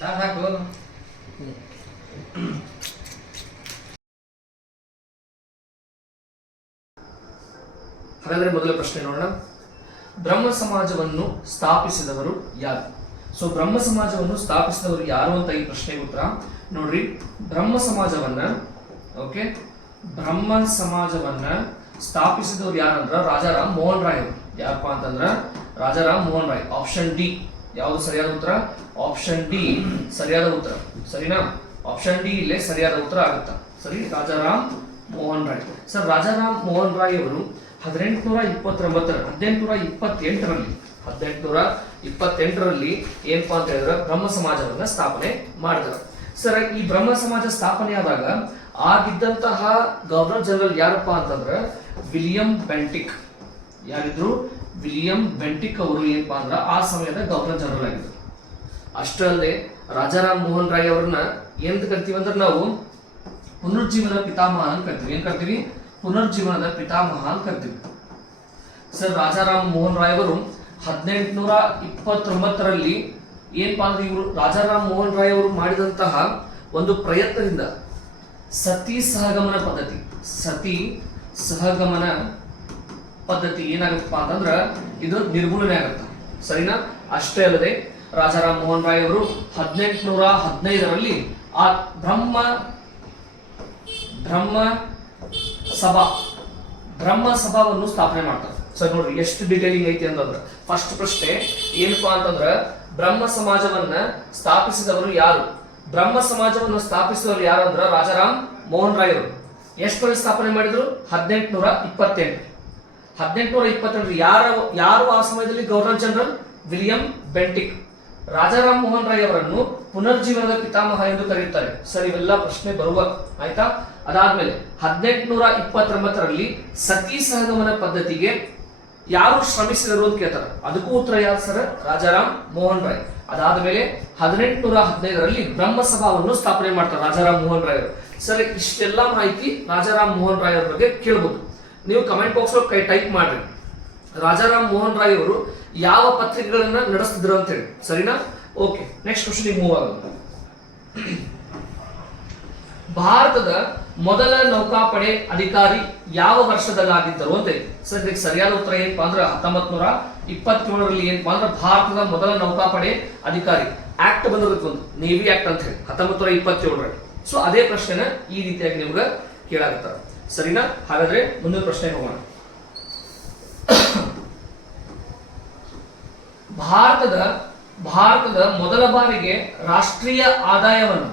ಸಾಕು. ಹಾಗಾದ್ರೆ ಮೊದಲ ಪ್ರಶ್ನೆ ನೋಡೋಣ. ಬ್ರಹ್ಮ ಸಮಾಜವನ್ನು ಸ್ಥಾಪಿಸಿದವರು ಯಾರು? ಸೊ ಬ್ರಹ್ಮ ಸಮಾಜವನ್ನು ಸ್ಥಾಪಿಸಿದವರು ಯಾರು ಅಂತ ಈ ಪ್ರಶ್ನೆಗೆ ಉತ್ತರ ನೋಡ್ರಿ. ಬ್ರಹ್ಮ ಸಮಾಜವನ್ನ ಸ್ಥಾಪಿಸಿದವರು ಯಾರಂದ್ರ ರಾಜಾರಾಮ್ ಮೋಹನ್ ರಾಯ್ ಅವರು. ಯಾರಪ್ಪ ಅಂತಂದ್ರ ರಾಜಾರಾಮ್ ಮೋಹನ್ ರಾಯ್. ಆಪ್ಷನ್ ಡಿ ಯಾವುದು ಸರಿಯಾದ ಉತ್ತರ? ಆಪ್ಷನ್ ಡಿ ಸರಿಯಾದ ಉತ್ತರ. ಸರಿನಾ? ಆಪ್ಷನ್ ಡಿ ಇಲ್ಲೇ ಸರಿಯಾದ ಉತ್ತರ ಆಗುತ್ತಾ? ಸರಿ, ರಾಜಾರಾಮ್ ಮೋಹನ್ ರಾಯ್. ಸರ್, ರಾಜಾರಾಮ್ ಮೋಹನ್ ರಾಯ್ ಅವರು 1828ರಲ್ಲಿ ಏನಪ್ಪಾ ಅಂತ ಹೇಳಿದ್ರೆ ಬ್ರಹ್ಮ ಸಮಾಜವನ್ನ ಸ್ಥಾಪನೆ ಮಾಡಿದ್ರು. ಸರ್, ಈ ಬ್ರಹ್ಮ ಸಮಾಜ ಸ್ಥಾಪನೆ ಆದಾಗ ಆಗಿದ್ದಂತಹ ಗವರ್ನರ್ ಜನರಲ್ ಯಾರಪ್ಪ ಅಂತಂದ್ರೆ ವಿಲಿಯಂ ಬೆಂಟಿಕ್. ಯಾರಿದ್ರು? ವಿಲಿಯಂ ಬೆಂಟಿಕ್ ಅವರು ಏನಪ್ಪಾ ಅಂದ್ರ ಆ ಸಮಯದ ಗವರ್ನರ್ ಜನರಲ್ ಆಗಿದ್ರು. ಅಷ್ಟೇ ಅಲ್ಲದೆ ರಾಜಾರಾಮ್ ಮೋಹನ್ ರಾಯ್ ಅವ್ರನ್ನ ಏನ್ ಕರಿತೀವಿ ಅಂದ್ರೆ ನಾವು ಪುನರುಜ್ಜೀವನ ಪಿತಾಮಹ ಅಂತ ಕರಿತೀವಿ. ಏನ್ ಕರಿತೀವಿ? ಪುನರ್ಜೀವನದ ಪಿತಾಮಹ ಅಂತ ಕರಿತೀವಿ. ಸರ್, ರಾಜಾರಾಮ್ ಮೋಹನ್ ರಾಯ್ ಅವರು 1829ರಲ್ಲಿ ಏನಪ್ಪಾ ಅಂದ್ರೆ ಇವರು ರಾಜಾರಾಮ್ ಮೋಹನ್ ರಾಯ್ ಅವರು ಮಾಡಿದಂತಹ ಒಂದು ಪ್ರಯತ್ನದಿಂದ ಸತಿ ಸಹಗಮನ ಪದ್ಧತಿ ಏನಾಗುತ್ತಪ್ಪ ಅಂತಂದ್ರ ಇದು ನಿರ್ಮೂಲನೆ ಆಗುತ್ತೆ. ಸರಿನಾ? ಅಷ್ಟೇ ಅಲ್ಲದೆ ರಾಜಾರಾಮ್ ಮೋಹನ್ ರಾಯ್ ಅವರು 1815ರಲ್ಲಿ ಆ ಬ್ರಹ್ಮ ಸಭಾವನ್ನು ಸ್ಥಾಪನೆ ಮಾಡ್ತಾರೆ. ಸರ್ ನೋಡ್ರಿ ಎಷ್ಟು ಡೀಟೇಲಿಂಗ್ ಐತಿ ಅಂತಂದ್ರ ಫಸ್ಟ್ ಪ್ರಶ್ನೆ ಏನಪ್ಪಾ ಅಂತಂದ್ರ ಬ್ರಹ್ಮ ಸಮಾಜವನ್ನ ಸ್ಥಾಪಿಸಿದವರು ಯಾರು? ಬ್ರಹ್ಮ ಸಮಾಜವನ್ನು ಸ್ಥಾಪಿಸಿದವರು ಯಾರು ಅಂದ್ರ ರಾಜಾರಾಮ್ ಮೋಹನ್ ರಾಯ್ ಅವರು. ಎಷ್ಟರಲ್ಲಿ ಸ್ಥಾಪನೆ ಮಾಡಿದ್ರು? 1828 ಯಾರು ಆ ಸಮಯದಲ್ಲಿ governor general? William Bentinck. Rajaram Mohan Roy ಅವರನ್ನು ಪುನರ್ಜೀವನದ ಪಿತಾಮಹ ಎಂದು ಕರೆಯುತ್ತಾರೆ. ಸರ್, ಇವೆಲ್ಲ ಪ್ರಶ್ನೆ ಬರುವ ಆಯ್ತಾ? ಅದಾದ್ಮೇಲೆ 1829ರಲ್ಲಿ ಸತಿ ಸಹಗಮನ ಪದ್ಧತಿಗೆ ಯಾರು ಶ್ರಮಿಸಿದರು ಅಂತ ಕೇಳ್ತಾರೆ. ಅದಕ್ಕೂ ಉತ್ತರ ಯಾರು ಸರ್? ರಾಜಾರಾಮ್ ಮೋಹನ್ ರಾಯ್. ಅದಾದ್ಮೇಲೆ 1815ರಲ್ಲಿ ಬ್ರಹ್ಮ ಸಭಾವನ್ನು ಸ್ಥಾಪನೆ ಮಾಡ್ತಾರೆ ರಾಜಾರಾಮ್ ಮೋಹನ್ ರಾಯ್ ಅವರು. ಸರ್, ಇಷ್ಟೆಲ್ಲ ಮಾಹಿತಿ ರಾಜಾರಾಮ್ ಮೋಹನ್ ರಾಯ್ ಅವ್ರ ಬಗ್ಗೆ ಕೇಳಬಹುದು. ನೀವು ಕಮೆಂಟ್ ಬಾಕ್ಸ್ ಒಳಗೆ ಟೈಪ್ ಮಾಡ್ರಿ ರಾಜಾರಾಮ್ ಮೋಹನ್ ರಾಯ್ ಅವರು ಯಾವ ಪತ್ರಿಕೆಗಳನ್ನ ನಡೆಸ್ತಿದ್ರು ಅಂತ ಹೇಳಿ. ಸರಿನಾ? ಓಕೆ, ನೆಕ್ಸ್ಟ್ ಕ್ವಶನ್ ಮೂವ್ ಆಗೋದು. ಭಾರತದ ಮೊದಲ ನೌಕಾಪಡೆ ಅಧಿಕಾರಿ ಯಾವ ವರ್ಷದಲ್ಲಾಗಿದ್ದರು ಅಂತ ಹೇಳಿ. ಸರ್, ಇದಕ್ಕೆ ಸರಿಯಾದ ಉತ್ತರ ಏನಪ್ಪಾ ಅಂದ್ರೆ 1927ರಲ್ಲಿ ಏನಪ್ಪಾ ಅಂದ್ರೆ ಭಾರತದ ಮೊದಲ ನೌಕಾಪಡೆ ಅಧಿಕಾರಿ ಆಕ್ಟ್ ಬಂದಿರುತ್ತೆ, ಒಂದು ನೇವಿ ಆಕ್ಟ್ ಅಂತ ಹೇಳಿ 1927ರಲ್ಲಿ. ಸೊ ಅದೇ ಪ್ರಶ್ನೆನ ಈ ರೀತಿಯಾಗಿ ನಿಮ್ಗೆ ಕೇಳಾಗುತ್ತಾರೆ. ಸರಿನಾ? ಹಾಗಾದ್ರೆ ಮುಂದಿನ ಪ್ರಶ್ನೆ ಹೋಗೋಣ. ಭಾರತದ ಮೊದಲ ಬಾರಿಗೆ ರಾಷ್ಟ್ರೀಯ ಆದಾಯವನ್ನ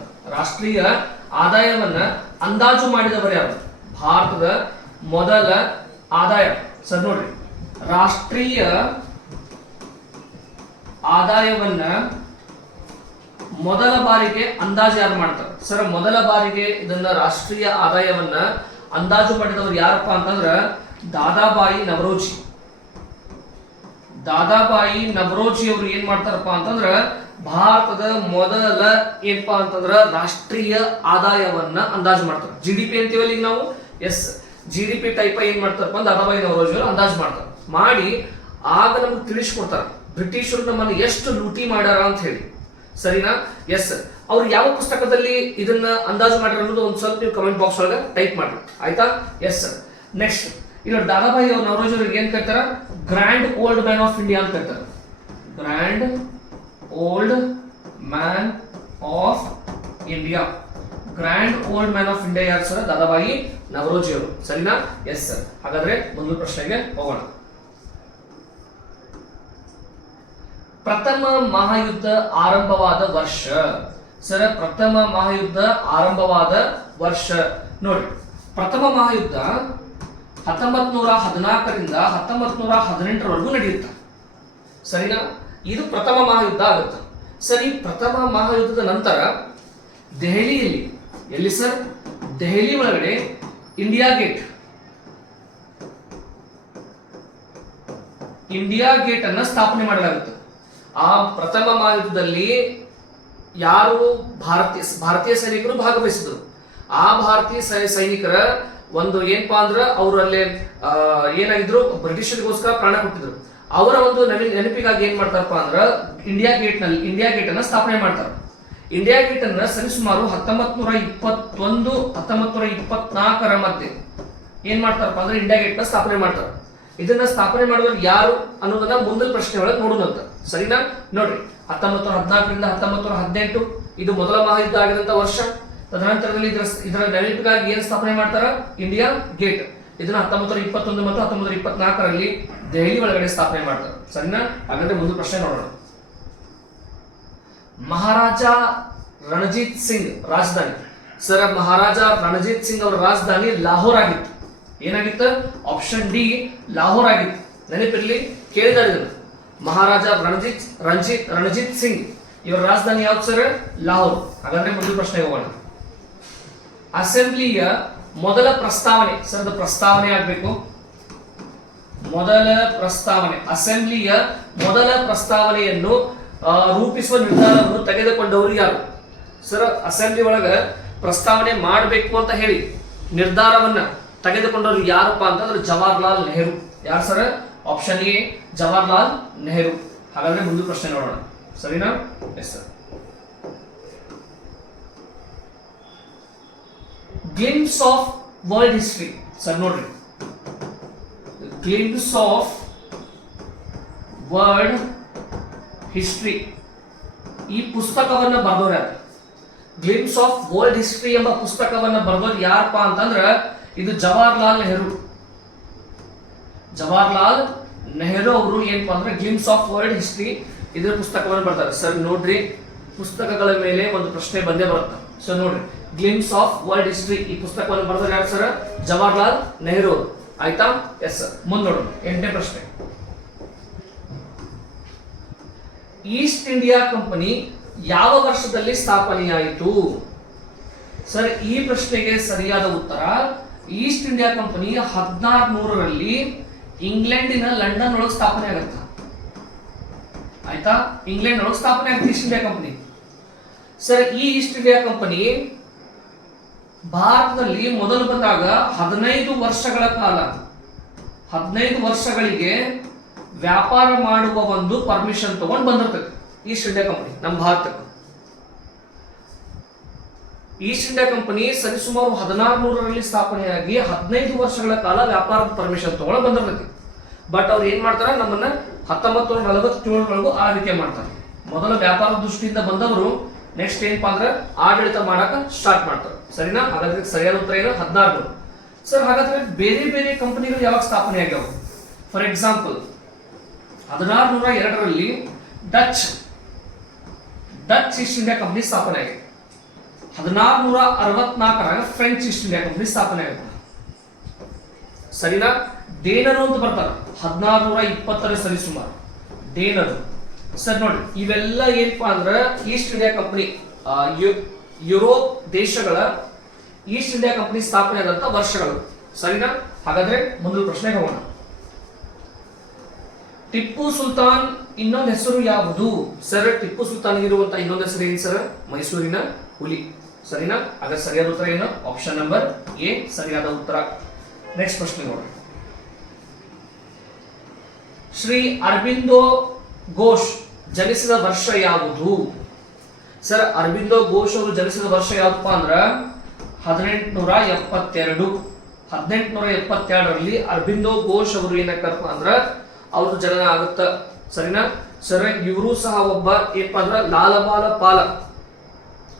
ಅಂದಾಜು ಮಾಡಿದವರು ಯಾರು? ಭಾರತದ ಮೊದಲ ಆದಾಯ. ಸರ್ ನೋಡ್ರಿ, ರಾಷ್ಟ್ರೀಯ ಆದಾಯವನ್ನ ಮೊದಲ ಬಾರಿಗೆ ಅಂದಾಜು ಯಾರು ಮಾಡ್ತಾರೆ? ಸರ್, ಮೊದಲ ಬಾರಿಗೆ ಇದನ್ನ ರಾಷ್ಟ್ರೀಯ ಆದಾಯವನ್ನ ಅಂದಾಜು ಮಾಡಿದವರು ಯಾರಪ್ಪ ಅಂತಂದ್ರ ದಾದಾಬಾಯಿ ನವರೋಜಿ ಅವರು ಏನ್ ಮಾಡ್ತಾರಪ್ಪ ಅಂತಂದ್ರ ಭಾರತದ ಮೊದಲ ಏನಪ್ಪಾ ಅಂತಂದ್ರ ರಾಷ್ಟ್ರೀಯ ಆದಾಯವನ್ನ ಅಂದಾಜು ಮಾಡ್ತಾರೆ. GDP ಅಂತೀವಲ್ಲ ಈಗ ನಾವು. ಎಸ್, GDP ಟೈಪ್ ಏನ್ ಮಾಡ್ತಾರಪ್ಪ ದಾದಾಬಾಯಿ ನವರೋಜಿ ಅವರು ಅಂದಾಜು ಮಾಡ್ತಾರೆ. ಮಾಡಿ ಆಗ ನಮ್ಗೆ ತಿಳಿಸ್ಕೊಡ್ತಾರ ಬ್ರಿಟಿಷರು ನಮ್ಮನ್ನು ಎಷ್ಟು ಲೂಟಿ ಮಾಡ್ಯಾರ ಅಂತ ಹೇಳಿ. ಸರಿನಾ? ಎಸ್, ಅವ್ರು ಯಾವ ಪುಸ್ತಕದಲ್ಲಿ ಇದನ್ನ ಅಂದಾಜು ಮಾಡ್ಯಾರ ಅನ್ನೋದು ಒಂದು ಸ್ವಲ್ಪ ನೀವು ಕಮೆಂಟ್ ಬಾಕ್ಸ್ ಒಳಗೆ ಟೈಪ್ ಮಾಡ್ರಿ. ಆಯ್ತಾ? S sir. ನೆಕ್ಸ್ಟ್ ಇಲ್ಲಿ ದಾದಾಬಾಯಿ ನವರೋಜಿ ಅವ್ರಿಗೆ ಏನ್ ಕರೀತಾರ? Grand old man of India ಅಂತ ಕರೀತಾರ. Grand old man of India. Grand old man of India ಯಾರು ಸರ್? ದಾದಾಬಾಯಿ ನವರೋಜಿ ಅವರು. ಸರಿನಾ? Yes sir. ಹಾಗಾದ್ರೆ ಮುಂದಿನ ಪ್ರಶ್ನೆಗೆ ಹೋಗೋಣ. ಪ್ರಥಮ ಮಹಾಯುದ್ಧ ಆರಂಭವಾದ ವರ್ಷ. ಸರ್, ಪ್ರಥಮ ಮಹಾಯುದ್ಧ ಆರಂಭವಾದ ವರ್ಷ ನೋಡ್ರಿ. ಪ್ರಥಮ ಮಹಾಯುದ್ಧ 1914ರಿಂದ 1918ರವರೆಗೂ ನಡೆಯುತ್ತೆ. ಸರಿನಾ? ಇದು ಪ್ರಥಮ ಮಹಾಯುದ್ಧ ಆಗುತ್ತೆ. ಸರಿ, ಪ್ರಥಮ ಮಹಾಯುದ್ಧದ ನಂತರ ದೆಹಲಿಯಲ್ಲಿ, ಎಲ್ಲಿ ಸರ್? ದೆಹಲಿ ಒಳಗಡೆ ಇಂಡಿಯಾ ಗೇಟ್ ಅನ್ನ ಸ್ಥಾಪನೆ ಮಾಡಲಾಗುತ್ತೆ. ಆ ಪ್ರಥಮ ಮಹಾಯುದ್ಧದಲ್ಲಿ ಯಾರು ಭಾರತೀಯ ಸೈನಿಕರು ಭಾಗವಹಿಸಿದ್ರು. ಆ ಭಾರತೀಯ ಸೈನಿಕರ ಒಂದು ಏನಪ್ಪಾ ಅಂದ್ರ ಅವರು ಅಲ್ಲಿ ಏನಾಗಿದ್ರು, ಬ್ರಿಟಿಷರಿಗೋಸ್ಕರ ಪ್ರಾಣ ಕೊಟ್ಟಿದ್ರು. ಅವರ ಒಂದು ನೆನಪಿಗಾಗಿ ಏನ್ ಮಾಡ್ತಾರಪ್ಪ ಅಂದ್ರ ಇಂಡಿಯಾ ಗೇಟ್ ಅನ್ನ ಸ್ಥಾಪನೆ ಮಾಡ್ತಾರೆ. ಇಂಡಿಯಾ ಗೇಟ್ ಅನ್ನ ಸರಿಸುಮಾರು 1921 1924 ಮಧ್ಯೆ ಏನ್ ಮಾಡ್ತಾರಪ್ಪ ಅಂದ್ರೆ ಇಂಡಿಯಾ ಗೇಟ್ ನ ಸ್ಥಾಪನೆ ಮಾಡ್ತಾರೆ. ಇದನ್ನ ಸ್ಥಾಪನೆ ಮಾಡಿದವರು ಯಾರು ಅನ್ನೋದನ್ನ ಮುಂದಿನ ಪ್ರಶ್ನೆ ಒಳಗೆ ನೋಡೋಣಂತ. ಸರಿನಾ? ನೋಡ್ರಿ, 1914ರಿಂದ 1918 ಇದು ಮೊದಲ ಮಹಾಯುದ್ಧ ಆಗಿದಂತ ವರ್ಷ. ತದನಂತರದಲ್ಲಿ ಇದರ ನೆನಪಿಗಾಗಿ ಏನ್ ಸ್ಥಾಪನೆ ಮಾಡ್ತಾರ? India gate. ಇದನ್ನ 1921 ಮತ್ತು 1924ರಲ್ಲಿ ದೆಹಲಿ ಒಳಗಡೆ ಸ್ಥಾಪನೆ ಮಾಡ್ತಾರೆ. ಸರಿನಾ? ಹಾಗಾದ್ರೆ ಮುಂದಿನ ಪ್ರಶ್ನೆ ನೋಡೋಣ. ಮಹಾರಾಜ ರಣಜಿತ್ ಸಿಂಗ್ ರಾಜಧಾನಿ. ಸರ್, ಮಹಾರಾಜ ರಣಜಿತ್ ಸಿಂಗ್ ಅವರ ರಾಜಧಾನಿ ಲಾಹೋರ್ ಆಗಿತ್ತು. ಏನಾಗಿತ್ತು? ಆಪ್ಷನ್ ಡಿ, ಲಾಹೋರ್ ಆಗಿತ್ತು. ನೆನಪಿರ್ಲಿ, ಕೇಳಿದಾರೆ ಇದನ್ನು. ಮಹಾರಾಜ ರಣಜಿತ್ ಸಿಂಗ್ ಇವರ ರಾಜಧಾನಿ ಯಾವ್ದು ಸರ್? ಲಾಹೋರ್. ಹಾಗಾದ್ರೆ ಮುಂದಿನ ಪ್ರಶ್ನೆ ಹೋಗೋಣ. ಅಸೆಂಬ್ಲಿಯ ಮೊದಲ ಪ್ರಸ್ತಾವನೆ. ಸರ್, ಅದು ಪ್ರಸ್ತಾವನೆ ಆಗ್ಬೇಕು. ಮೊದಲ ಪ್ರಸ್ತಾವನೆ. ಅಸೆಂಬ್ಲಿಯ ಮೊದಲ ಪ್ರಸ್ತಾವನೆಯನ್ನು ರೂಪಿಸುವ ನಿರ್ಧಾರವನ್ನು ತೆಗೆದುಕೊಂಡವರು ಯಾರು? ಸರ್, ಅಸೆಂಬ್ಲಿ ಒಳಗ ಪ್ರಸ್ತಾವನೆ ಮಾಡಬೇಕು ಅಂತ ಹೇಳಿ ನಿರ್ಧಾರವನ್ನ ತೆಗೆದುಕೊಂಡವರು ಯಾರಪ್ಪ ಅಂತಂದ್ರೆ ಜವಾಹರ್ಲಾಲ್ ನೆಹರು. ಯಾರು sir? Option A, Jawaharlal Nehru. ಹಾಗಾದ್ರೆ ಮುಂದಿನ ಪ್ರಶ್ನೆ ನೋಡೋಣ. ಸರಿನಾ? Yes sir. Glimpse of world history. Sir ನೋಡ್ರಿ, ಗ್ಲಿಮ್ಸ್ ಆಫ್ ವರ್ಲ್ಡ್ ಹಿಸ್ಟ್ರಿ ಈ ಪುಸ್ತಕವನ್ನ ಬರೆದವ್ರು ಯಾರು? ಗ್ಲಿಮ್ಸ್ ಆಫ್ ವರ್ಲ್ಡ್ ಹಿಸ್ಟ್ರಿ ಎಂಬ ಪುಸ್ತಕವನ್ನ ಬರೆದವ್ರು ಯಾರಪ್ಪ ಅಂತಂದ್ರ ಇದು ಜವಾಹರ್ಲಾಲ್ ನೆಹರು. ಜವಾಹರ್ಲಾಲ್ ನೆಹರು ಅವರು ಏನಪ್ಪಾ ಅಂದ್ರೆ ಗ್ಲಿಮ್ಸ್ ಆಫ್ ವರ್ಲ್ಡ್ ಹಿಸ್ಟ್ರಿ ಇದರ ಪುಸ್ತಕವನ್ನು ಬರ್ತಾರೆ. ಸರ್ ನೋಡ್ರಿ, ಪುಸ್ತಕಗಳ ಮೇಲೆ ಒಂದು ಪ್ರಶ್ನೆ ಬಂದೇ ಬರುತ್ತೆ. ಸರ್ ನೋಡ್ರಿ, ಗ್ಲಿಮ್ಸ್ ಆಫ್ ವರ್ಲ್ಡ್ ಹಿಸ್ಟ್ರಿ ಈ ಪುಸ್ತಕವನ್ನು ಬರೆದವರು ಯಾರು ಸರ್? ಜವಾಹರ್ಲಾಲ್ ನೆಹರು. ಆಯ್ತಾ? Yes sir. ಮುಂದೆ ನೋಡೋಣ, 8ನೇ ಪ್ರಶ್ನೆ. ಈಸ್ಟ್ ಇಂಡಿಯಾ ಕಂಪನಿ ಯಾವ ವರ್ಷದಲ್ಲಿ ಸ್ಥಾಪನೆಯಾಯಿತು? ಸರ್, ಈ ಪ್ರಶ್ನೆಗೆ ಸರಿಯಾದ ಉತ್ತರ ಈಸ್ಟ್ ಇಂಡಿಯಾ ಕಂಪನಿ 1600ರಲ್ಲಿ ಇಂಗ್ಲೆಂಡಿನ ಲಂಡನ್ ಒಳಗೆ ಸ್ಥಾಪನೆ ಆಗುತ್ತೆ. ಆಯ್ತಾ? ಇಂಗ್ಲೆಂಡ್ ಒಳಗೆ ಸ್ಥಾಪನೆ ಆಗುತ್ತೆ ಈಸ್ಟ್ ಇಂಡಿಯಾ ಕಂಪನಿ. ಸರ್, ಈ ಈಸ್ಟ್ ಇಂಡಿಯಾ ಕಂಪನಿ ಭಾರತದಲ್ಲಿ ಮೊದಲು ಬಂದಾಗ 15 ವರ್ಷಗಳ ಕಾಲ 15 ವರ್ಷಗಳಿಗೆ ವ್ಯಾಪಾರ ಮಾಡುವ ಒಂದು ಪರ್ಮಿಷನ್ ತಗೊಂಡು ಬಂದಿರ್ತದೆ ಈಸ್ಟ್ ಇಂಡಿಯಾ ಕಂಪನಿ ನಮ್ಮ ಭಾರತಕ್ಕೆ. ಈಸ್ಟ್ ಇಂಡಿಯಾ ಕಂಪನಿ ಸರಿಸುಮಾರು 1600ರಲ್ಲಿ ಸ್ಥಾಪನೆಯಾಗಿ 15 ವರ್ಷಗಳ ಕಾಲ ವ್ಯಾಪಾರದ ಪರ್ಮಿಷನ್ ತಗೊಂಡು ಬಂದಿರ್ತದೆ. ಬಟ್ ಅವ್ರು ಏನ್ ಮಾಡ್ತಾರೆ, ನಮ್ಮನ್ನ 1947 ಆಳ್ವಿಕೆ ಮಾಡ್ತಾರೆ. ಮೊದಲ ವ್ಯಾಪಾರ ದೃಷ್ಟಿಯಿಂದ ಬಂದವರು ನೆಕ್ಸ್ಟ್ ಏನಪ್ಪಾ ಅಂದ್ರೆ ಆಡಳಿತ ಮಾಡಕ ಸ್ಟಾರ್ಟ್ ಮಾಡ್ತಾರೆ. ಸರಿನಾ? ಹಾಗಾದ್ರೆ ಸರಿಯಾದ ಉತ್ತರ ಏನು? 1600. ಸರ್, ಹಾಗಾದ್ರೆ ಬೇರೆ ಬೇರೆ ಕಂಪನಿಗಳು ಯಾವಾಗ ಸ್ಥಾಪನೆ ಆಗ್ಯಾವ? ಫಾರ್ ಎಕ್ಸಾಂಪಲ್ 1602ರಲ್ಲಿ ಡಚ್ ಈಸ್ಟ್ ಇಂಡಿಯಾ ಕಂಪನಿ ಸ್ಥಾಪನೆ ಆಗಿದೆ. 1664 ಫ್ರೆಂಚ್ ಈಸ್ಟ್ ಇಂಡಿಯಾ ಕಂಪನಿ ಸ್ಥಾಪನೆ ಆಗುತ್ತೆ. ಸರಿನಾ? ಡೇನರು ಅಂತ ಬರ್ತಾರೆ 1620 ಸರಿಸುಮಾರು ಡೇನರು. ಸರ್ ನೋಡಿ, ಇವೆಲ್ಲ ಏನಪ್ಪಾ ಅಂದ್ರೆ ಈಸ್ಟ್ ಇಂಡಿಯಾ ಕಂಪನಿ ಯುರೋಪ್ ದೇಶಗಳ ಈಸ್ಟ್ ಇಂಡಿಯಾ ಕಂಪನಿ ಸ್ಥಾಪನೆ ಆದಂತ ವರ್ಷಗಳು. ಸರಿನಾ? ಹಾಗಾದ್ರೆ ಮುಂದಿನ ಪ್ರಶ್ನೆಗೆ ಹೋಗೋಣ. ಟಿಪ್ಪು ಸುಲ್ತಾನ್ ಇನ್ನೊಂದು ಹೆಸರು ಯಾವುದು? ಸರ್, ಟಿಪ್ಪು ಸುಲ್ತಾನ್ ಇರುವಂತ ಇನ್ನೊಂದು ಹೆಸರು ಏನು ಸರ್? ಮೈಸೂರಿನ ಹುಲಿ. ಸರಿನಾ? ಹಾಗಾದ್ರೆ ಸರಿಯಾದ ಉತ್ತರ ಏನು? ಆಪ್ಷನ್ ನಂಬರ್ ಎ ಸರಿಯಾದ ಉತ್ತರ. ನೆಕ್ಸ್ಟ್ ಪ್ರಶ್ನೆ ನೋಡೋಣ. ಶ್ರೀ ಅರಬಿಂದೋ ಘೋಷ್ ಜನಿಸಿದ ವರ್ಷ ಯಾವುದು? ಸರ್, ಅರಬಿಂದೋ ಘೋಷ್ ಅವರು ಜನಿಸಿದ ವರ್ಷ ಯಾವಪ್ಪ ಅಂದ್ರ 1872. 1872ರಲ್ಲಿ ಅರಬಿಂದೋ ಘೋಷ್ ಅವರು ಏನಕ್ಕಪ್ಪ ಅಂದ್ರ ಅವ್ರ ಜನನ ಆಗುತ್ತ. ಸರಿನಾ? ಸರ್, ಇವರು ಸಹ ಒಬ್ಬ ಏನಪ್ಪಾ ಅಂದ್ರ ಲಾಲಬಾಲ ಪಾಲ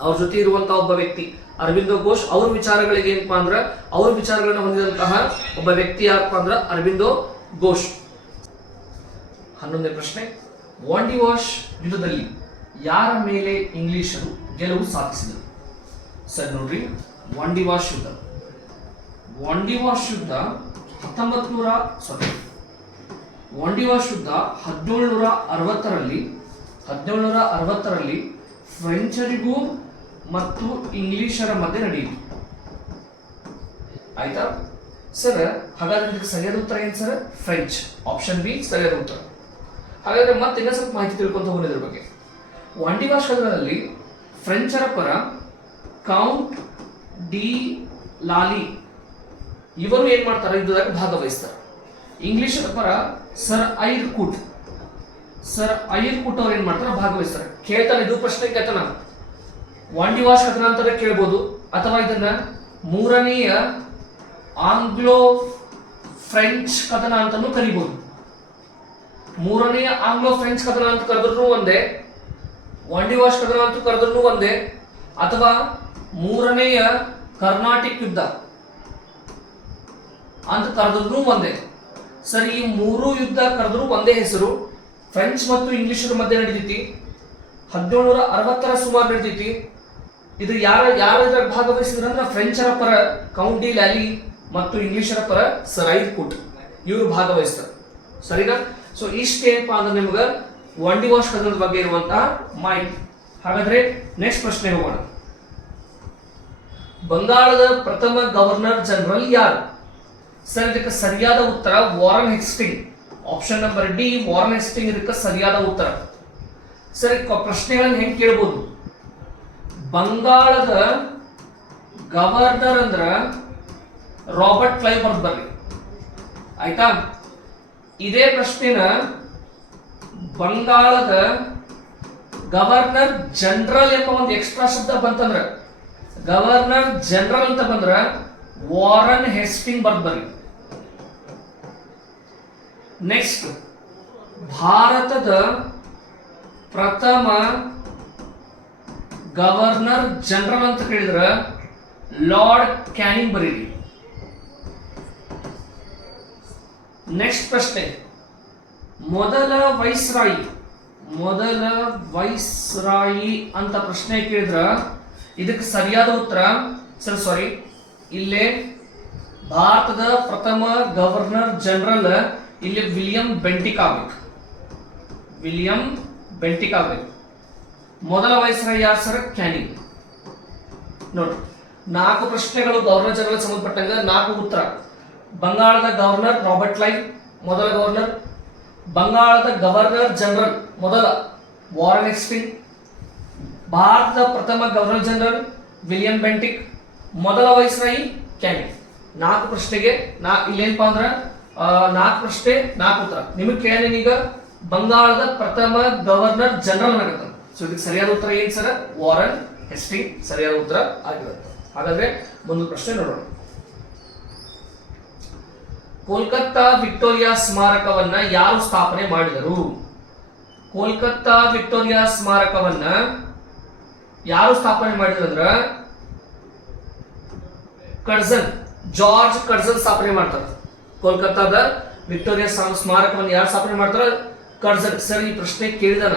ಅವ್ರ ಜೊತೆ ಇರುವಂತಹ ಒಬ್ಬ ವ್ಯಕ್ತಿ ಅರಬಿಂದೋ ಘೋಷ್. ಅವ್ರ ವಿಚಾರಗಳಿಗೆ ಏನಪ್ಪಾ ಅಂದ್ರ ಅವ್ರ ವಿಚಾರಗಳನ್ನ ಹೊಂದಿದಂತಹ ಒಬ್ಬ ವ್ಯಕ್ತಿ ಯಾರಪ್ಪ ಅಂದ್ರ ಅರಬಿಂದೋ ಘೋಷ್. 11ನೇ ಪ್ರಶ್ನೆ. ವಾಂಡಿವಾಶ್ ಯುದ್ಧದಲ್ಲಿ ಯಾರ ಮೇಲೆ ಇಂಗ್ಲಿಷರು ಗೆಲುವು ಸಾಧಿಸಿದರು? ಸರ್ ನೋಡ್ರಿ, ವಾಂಡಿವಾಶ್ ಯುದ್ಧ 1760ರಲ್ಲಿ ಫ್ರೆಂಚರಿಗೂ ಮತ್ತು ಇಂಗ್ಲಿಷರ ಮಧ್ಯೆ ನಡೆಯಿತು. ಆಯ್ತಾ ಸರ್? ಹಾಗಾದ್ರೆ ಇದಕ್ಕೆ ಸರಿಯಾದ ಉತ್ತರ ಏನು ಸರ್? ಫ್ರೆಂಚ್. ಆಪ್ಷನ್ ಬಿ ಸರಿಯಾದ ಉತ್ತರ. ಹಾಗಾದ್ರೆ ಮತ್ತೆ ಇನ್ನೂ ಸ್ವಲ್ಪ ಮಾಹಿತಿ ತಿಳ್ಕೊಂತ ಹೋಗೋಣ ಇದ್ರ ಬಗ್ಗೆ. ವಾಂಡಿವಾಶ್ ಕದನದಲ್ಲಿ ಫ್ರೆಂಚರ ಪರ ಕೌಂಟ್ ಡಿ ಲಾಲಿ ಇವರು ಏನ್ ಮಾಡ್ತಾರೆ, ಯುದ್ಧದಾಗ ಭಾಗವಹಿಸ್ತಾರೆ. ಇಂಗ್ಲಿಷರ ಪರ ಸರ್ ಐರ್ ಕುಟ್ ಅವ್ರು ಏನ್ ಮಾಡ್ತಾರೆ, ಭಾಗವಹಿಸ್ತಾರೆ. ಕೇಳ್ತಾನೆ, ಇದು ಪ್ರಶ್ನೆ ಕೇಳ್ತಾನ, ವಾಂಡಿವಾಶ್ ಕದನ ಅಂತ ಕೇಳ್ಬೋದು, ಅಥವಾ ಇದನ್ನ ಮೂರನೆಯ ಆಂಗ್ಲೋ ಫ್ರೆಂಚ್ ಕದನ ಅಂತಾನೂ ಕರಿಬಹುದು. ಮೂರನೆಯ ಆಂಗ್ಲೋ ಫ್ರೆಂಚ್ ಕದನ ಅಂತ ಕರೆದ್ರು ಒಂದೇ, ವಾಂಡಿವಾಶ್ ಕದನ ಅಂತ ಕರೆದ್ರು ಒಂದೇ, ಅಥವಾ ಮೂರನೆಯ ಕರ್ನಾಟಿಕ್ ಯುದ್ಧ ಅಂತ ಕರೆದ್ರು ಒಂದೇ. ಸರಿ, ಈ ಮೂರು ಯುದ್ಧ ಕರೆದ್ರು ಒಂದೇ ಹೆಸರು. ಫ್ರೆಂಚ್ ಮತ್ತು ಇಂಗ್ಲಿಷರ ಮಧ್ಯೆ ನಡೀತೈತಿ. 1760ರ ಸುಮಾರು ನಡೀತೈತಿ. ಇದು ಯಾರು ಇದ್ರ ಭಾಗವಹಿಸಿದ್ರ ಅಂದ್ರೆ ಫ್ರೆಂಚರ ಪರ ಕೌಂಟ್ ಡಿ ಲ್ಯಾಲಿ ಮತ್ತು ಇಂಗ್ಲಿಷರ ಪರ ಸರ್ ಐರ್ಕುಟ್ ಇವರು ಭಾಗವಹಿಸ್ತಾರೆ. ಸರಿನಾ? ಸೊ ಇಷ್ಟೇನಪ್ಪ ಅಂದ್ರೆ ನಿಮ್ಗೆ ವಾಂಡಿವಾಶ್ ಕದನದ ಬಗ್ಗೆ ಇರುವಂತಹ ಮಾಹಿತಿ. ಹಾಗಾದ್ರೆ ನೆಕ್ಸ್ಟ್ ಪ್ರಶ್ನೆ ಹೋಗೋಣ. ಬಂಗಾಳದ ಪ್ರಥಮ ಗವರ್ನರ್ ಜನರಲ್ ಯಾರು? ಸರ್, ಇದಕ್ಕೆ ಸರಿಯಾದ ಉತ್ತರ Warren Hastings. Option number D, Warren Hastings ಇದಕ್ಕೆ ಸರಿಯಾದ ಉತ್ತರ. ಸರಿ, ಪ್ರಶ್ನೆಗಳನ್ನು ಹೆಂಗ್ ಕೇಳಬಹುದು? ಬಂಗಾಳದ ಗವರ್ನರ್ ಅಂದ್ರ ರಾಬರ್ಟ್ ಕ್ಲೈವ್ ಬರ್ದ್ ಬರ್ರಿ, ಆಯ್ತಾ? ಇದೇ ಪ್ರಶ್ನೆನ ಬಂಗಾಳದ ಗವರ್ನರ್ ಜನರಲ್ ಎಂಬ ಒಂದು ಎಕ್ಸ್ಟ್ರಾ ಶಬ್ದ ಬಂತಂದ್ರ, ಗವರ್ನರ್ ಜನರಲ್ ಅಂತ ಬಂದ್ರ ವಾರನ್ ಹೆಸ್ಟಿಂಗ್ ಬರ್ದ್ ಬರ್ರಿ. ನೆಕ್ಸ್ಟ್, ಭಾರತದ ಪ್ರಥಮ ಗವರ್ನರ್ ಜನರಲ್ ಅಂತ ಕೇಳಿದ್ರ ಲಾರ್ಡ್ ಕ್ಯಾನಿಂಗ್ ಬರೀರಿ. ನೆಕ್ಸ್ಟ್ ಪ್ರಶ್ನೆ, ಮೊದಲ ವೈಸ್ರಾಯಿ ಅಂತ ಪ್ರಶ್ನೆ ಕೇಳಿದ್ರ ಇದಕ್ಕೆ ಸರಿಯಾದ ಉತ್ತರ ಸಾರಿ ಇಲ್ಲೇ ಭಾರತದ ಪ್ರಥಮ ಗವರ್ನರ್ ಜನರಲ್ ಇಲ್ಲಿ ವಿಲಿಯಂ ಬೆಂಟಿಕ್ ಆಗ್ಬೇಕು. ಮೊದಲ ವೈಸ್ರಾಯ್ ಯಾರು ಸರ್? ಕ್ಯಾನಿಂಗ್. ನೋಡ್ರಿ, 4 ಪ್ರಶ್ನೆಗಳು ಗವರ್ನರ್ ಜನರಲ್ ಸಂಬಂಧಪಟ್ಟಂಗ, 4 ಉತ್ತರ. ಬಂಗಾಳದ ಗವರ್ನರ್ ರಾಬರ್ಟ್ ಕ್ಲೈವ್ ಮೊದಲ ಗವರ್ನರ್, ಬಂಗಾಳದ ಗವರ್ನರ್ ಜನರಲ್ ಮೊದಲ ವಾರನ್ ಹೆಸ್ಟಿಂಗ್, ಭಾರತದ ಪ್ರಥಮ ಗವರ್ನರ್ ಜನರಲ್ ವಿಲಿಯಂ ಬೆಂಟಿಕ್, ಮೊದಲ ವೈಸ್ರಾಯಿ ಕ್ಯಾನಿಂಗ್. 4 ಪ್ರಶ್ನೆಗೆ ಇಲ್ಲೇನಪ್ಪ ಅಂದ್ರ 4 ಪ್ರಶ್ನೆ 4 ಉತ್ತರ. ನಿಮಗೆ ಕೇಳಿ ಈಗ ಬಂಗಾಳದ ಪ್ರಥಮ ಗವರ್ನರ್ ಜನರಲ್ ಆಗತ್ತ. ಸೊ ಇದಕ್ಕೆ ಸರಿಯಾದ ಉತ್ತರ ಏನ್ ಸರ್? ವಾರನ್ ಹೆಸ್ಟಿಂಗ್ ಸರಿಯಾದ ಉತ್ತರ ಆಗಿರುತ್ತೆ. ಹಾಗಾದ್ರೆ ಮುಂದಿನ ಪ್ರಶ್ನೆ ನೋಡೋಣ. ಕೋಲ್ಕತ್ತಾ ವಿಕ್ಟೋರಿಯಾ ಸ್ಮಾರಕವನ್ನ ಯಾರು ಸ್ಥಾಪನೆ ಮಾಡಿದರು? ಕೋಲ್ಕತ್ತಾ ವಿಕ್ಟೋರಿಯಾ ಸ್ಮಾರಕವನ್ನ ಯಾರು ಸ್ಥಾಪನೆ ಮಾಡಿದ್ರಂದ್ರ ಕಡ್ಸನ್, ಜಾರ್ಜ್ ಕಡ್ಸನ್ ಸ್ಥಾಪನೆ ಮಾಡ್ತಾರೆ. ಕೋಲ್ಕತ್ತಾದ ವಿಕ್ಟೋರಿಯಾ ಸ್ಮಾರಕವನ್ನು ಯಾರು ಸ್ಥಾಪನೆ ಮಾಡ್ತಾರ? ಕಡ್ಸನ್. ಸರ್, ಈ ಪ್ರಶ್ನೆ ಕೇಳಿದಾನ.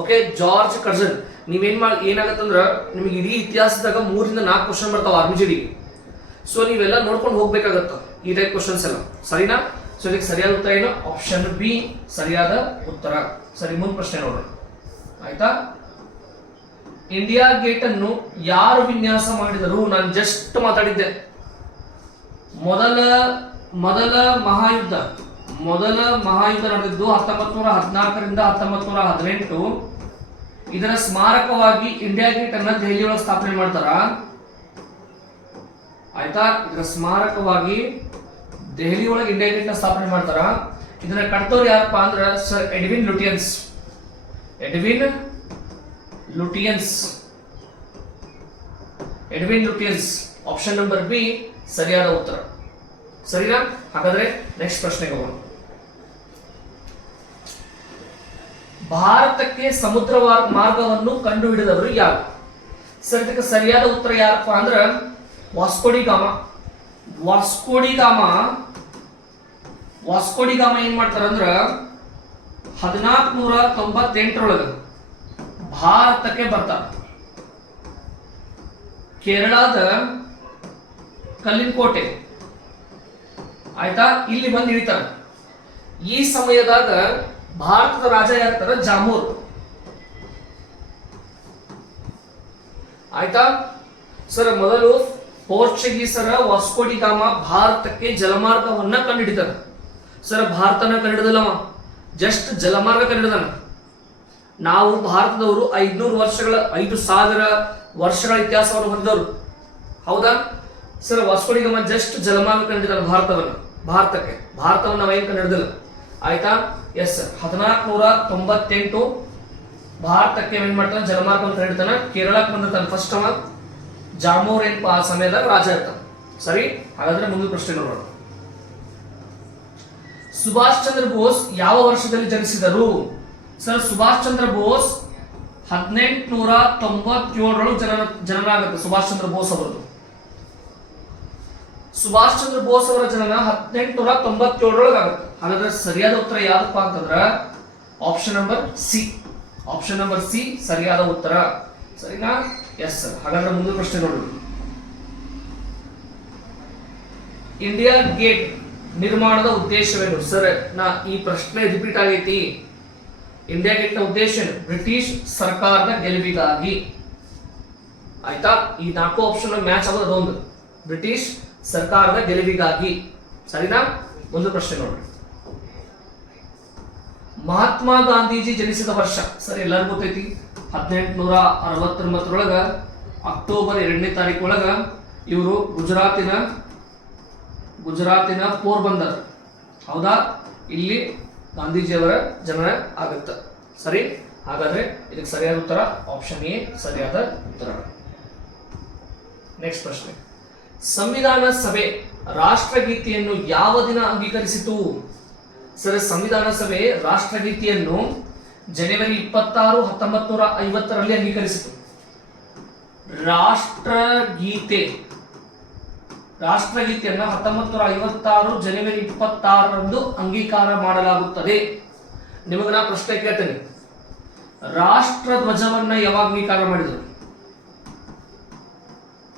Okay, George ಕಡ್ಸನ್. ನೀವೇನ್ ಏನಾಗತ್ತಂದ್ರ ನಿಮಗೆ ಇಡೀ ಇತಿಹಾಸದಾಗ 3 ರಿಂದ 4 ಕ್ವಶನ್ ಬರ್ತಾವ ಆರ್ಮಿಜಿಡಿಗೆ. ಸೊ ನೀವೆಲ್ಲ ನೋಡ್ಕೊಂಡು ಹೋಗ್ಬೇಕಾಗತ್ತ ಈ ಟೈಪ್ ಕ್ವಶನ್ಸ್ ಎಲ್ಲ. ಸರಿನಾ? ಸೊ ಇದಕ್ಕೆ ಸರಿಯಾದ ಉತ್ತರ ಏನು? ಆಪ್ಷನ್ ಬಿ ಸರಿಯಾದ ಉತ್ತರ. ಸರಿ, ಮುಂದ್ ಪ್ರಶ್ನೆ ನೋಡೋಣ. ಆಯ್ತಾ? ಇಂಡಿಯಾ ಗೇಟ್ ಅನ್ನು ಯಾರು ವಿನ್ಯಾಸ ಮಾಡಿದರು? ನಾನು ಜಸ್ಟ್ ಮಾತಾಡಿದ್ದೆ. ಮೊದಲ ಮಹಾಯುದ್ಧ ನಡೆದಿದ್ದು 1914ರಿಂದ 1918. ಇದರ ಸ್ಮಾರಕವಾಗಿ ಇಂಡಿಯಾ ಗೇಟ್ ಅನ್ನ ದೆಹಲಿ ಒಳಗೆ ಸ್ಥಾಪನೆ ಮಾಡ್ತಾರ. ಆಯ್ತಾ? ಇದರ ಸ್ಮಾರಕವಾಗಿ ದೆಹಲಿ ಒಳಗೆ ಇಂಡಿಯಾ ಗೇಟ್ ನ ಸ್ಥಾಪನೆ ಮಾಡ್ತಾರ. ಇದನ್ನ ಕಟ್ತವ್ರು ಯಾರಪ್ಪ ಅಂದ್ರ sir Edwin Lutyens. Option number B ಸರಿಯಾದ ಉತ್ತರ. ಸರಿನಾ? ಹಾಗಾದ್ರೆ ನೆಕ್ಸ್ಟ್ ಪ್ರಶ್ನೆಗೆ ಹೋಗೋಣ. ಭಾರತಕ್ಕೆ ಸಮುದ್ರ ಮಾರ್ಗವನ್ನು ಕಂಡುಹಿಡಿದವರು ಯಾರು? ಸರ್, ಇದಕ್ಕೆ ಸರಿಯಾದ ಉತ್ತರ ಯಾರಪ್ಪ ಅಂದ್ರ ವಾಸ್ಕೋಡಿಗಾಮ ಏನ್ ಮಾಡ್ತಾರ ಅಂದ್ರ 1498 ಭಾರತಕ್ಕೆ ಬರ್ತಾರ. ಕೇರಳದ ಕಲ್ಲಿನ ಕೋಟೆ, ಆಯ್ತಾ, ಇಲ್ಲಿ ಬಂದು ಇಳಿತಾರ. ಈ ಸಮಯದಾಗ ಭಾರತದ ರಾಜ ಯಾರ್ತಾರ? ಜಾಮೂರ್. ಆಯ್ತಾ ಸರ್? ಮೊದಲು ಪೋರ್ಚುಗೀಸರ ವಾಸ್ಕೋಡಿಗಾಮ ಭಾರತಕ್ಕೆ ಜಲಮಾರ್ಗವನ್ನ ಕಂಡುಹಿಡಿತಾರ. ಸರ್, ಭಾರತನ ಕಂಡುಹಿಡಿದಲ್ಲವ, ಜಸ್ಟ್ ಜಲಮಾರ್ಗ ಕಂಡುಹಿಡಿದಾನ. ನಾವು ಭಾರತದವರು 5,000 ವರ್ಷಗಳ ಇತಿಹಾಸವನ್ನು ಹೊಂದಿದವರು, ಹೌದಾ ಸರ್? ವಾಸ್ಕೋಡಿಗಾಮ ಜಸ್ಟ್ ಜಲಮಾರ್ಗ ಕಂಡುಹಿಡಿದಾನ ಭಾರತವನ್ನ ನಾವು ಏನ್ ಕಂಡುಹಿಡಿದಿಲ್ಲ. ಆಯ್ತಾ? ಎಸ್, 1498 ಭಾರತಕ್ಕೆ ಏನ್ ಮಾಡ್ತಾನೆ ಜಲಮಾರ್ಗ ಅಂತ ಹೇಳ್ತಾನೆ. ಕೇರಳಕ್ಕೆ ಬಂದಿರ್ತಾನೆ ಫಸ್ಟ್ ಅವ. ಜಾಮೋರ್ ಏನಪ್ಪ ಆ ಸಮಯದಾಗ ರಾಜ ಇರ್ತಾನೆ. ಸರಿ, ಹಾಗಾದ್ರೆ ಮುಂದಿನ ಪ್ರಶ್ನೆ ನೋಡೋಣ. ಸುಭಾಷ್ ಚಂದ್ರ ಬೋಸ್ ಯಾವ ವರ್ಷದಲ್ಲಿ ಜನಿಸಿದರು? ಸರ್, ಸುಭಾಷ್ ಚಂದ್ರ ಬೋಸ್ 1897 ಜನನ ಆಗುತ್ತೆ. ಸುಭಾಷ್ ಚಂದ್ರ ಬೋಸ್ ಅವರದು. ಸುಭಾಷ್ ಚಂದ್ರ ಬೋಸ್ ಅವರ ಜನನ 1897 ಆಗುತ್ತೆ. ಹಾಗಾದ್ರೆ ಸರಿಯಾದ ಉತ್ತರ ಯಾವ್ದಪ್ಪ ಅಂತಂದ್ರ option number C. Option number C ಸರಿಯಾದ ಉತ್ತರ. ಸರಿನಾ? Yes sir. ಹಾಗಾದ್ರೆ ಮುಂದಿನ ಪ್ರಶ್ನೆ ನೋಡಿ. ಇಂಡಿಯಾ ಗೇಟ್ ನಿರ್ಮಾಣದ ಉದ್ದೇಶವೇನು? ಸರ್, ಈ ಪ್ರಶ್ನೆ ರಿಪೀಟ್ ಆಗೈತಿ. ಇಂಡಿಯಾ ಗೇಟ್ ನ ಉದ್ದೇಶ ಏನು? ಬ್ರಿಟಿಷ್ ಸರ್ಕಾರದ ಗೆಲುವಿಗಾಗಿ. ಆಯ್ತಾ? ಈ 4 ಆಪ್ಷನ್ ಮ್ಯಾಚ್ ಆಗೋದು ಅದೊಂದು, ಬ್ರಿಟಿಷ್ ಸರ್ಕಾರದ ಗೆಲುವಿಗಾಗಿ. ಸರಿನಾ? ಒಂದು ಪ್ರಶ್ನೆ ನೋಡ್ರಿ. ಮಹಾತ್ಮ ಗಾಂಧೀಜಿ ಜನಿಸಿದ ವರ್ಷ? ಸರಿ, ಎಲ್ಲರಿಗೂ ಗೊತ್ತೈತಿ. 1869 ಅಕ್ಟೋಬರ್ 2ನೇ ತಾರೀಕು ಒಳಗ ಇವರು ಗುಜರಾತಿನ ಪೋರ್ಬಂದರ್, ಹೌದಾ, ಇಲ್ಲಿ ಗಾಂಧೀಜಿಯವರ ಜನನ ಆಗುತ್ತೆ. ಸರಿ, ಹಾಗಾದ್ರೆ ಇದಕ್ಕೆ ಸರಿಯಾದ ಉತ್ತರ ಆಪ್ಷನ್ ಎ ಸರಿಯಾದ ಉತ್ತರ. ನೆಕ್ಸ್ಟ್ ಪ್ರಶ್ನೆ. ಸಂವಿಧಾನ ಸಭೆ ರಾಷ್ಟ್ರಗೀತೆಯನ್ನು ಯಾವ ದಿನ ಅಂಗೀಕರಿಸಿತು? ಸರಿ, ಸಂವಿಧಾನ ಸಭೆ ರಾಷ್ಟ್ರಗೀತೆಯನ್ನು ಜನವರಿ 26, 1950 ಅಂಗೀಕರಿಸಿತು. ರಾಷ್ಟ್ರಗೀತೆಯನ್ನು 1956 ಜನವರಿ 26 ಅಂಗೀಕಾರ ಮಾಡಲಾಗುತ್ತದೆ. ನಿಮಗೆ ನಾ ಪ್ರಶ್ನೆ ಕೇಳ್ತೇನೆ, ರಾಷ್ಟ್ರ ಧ್ವಜವನ್ನ ಯಾವಾಗ ಅಂಗೀಕಾರ ಮಾಡಿದರು?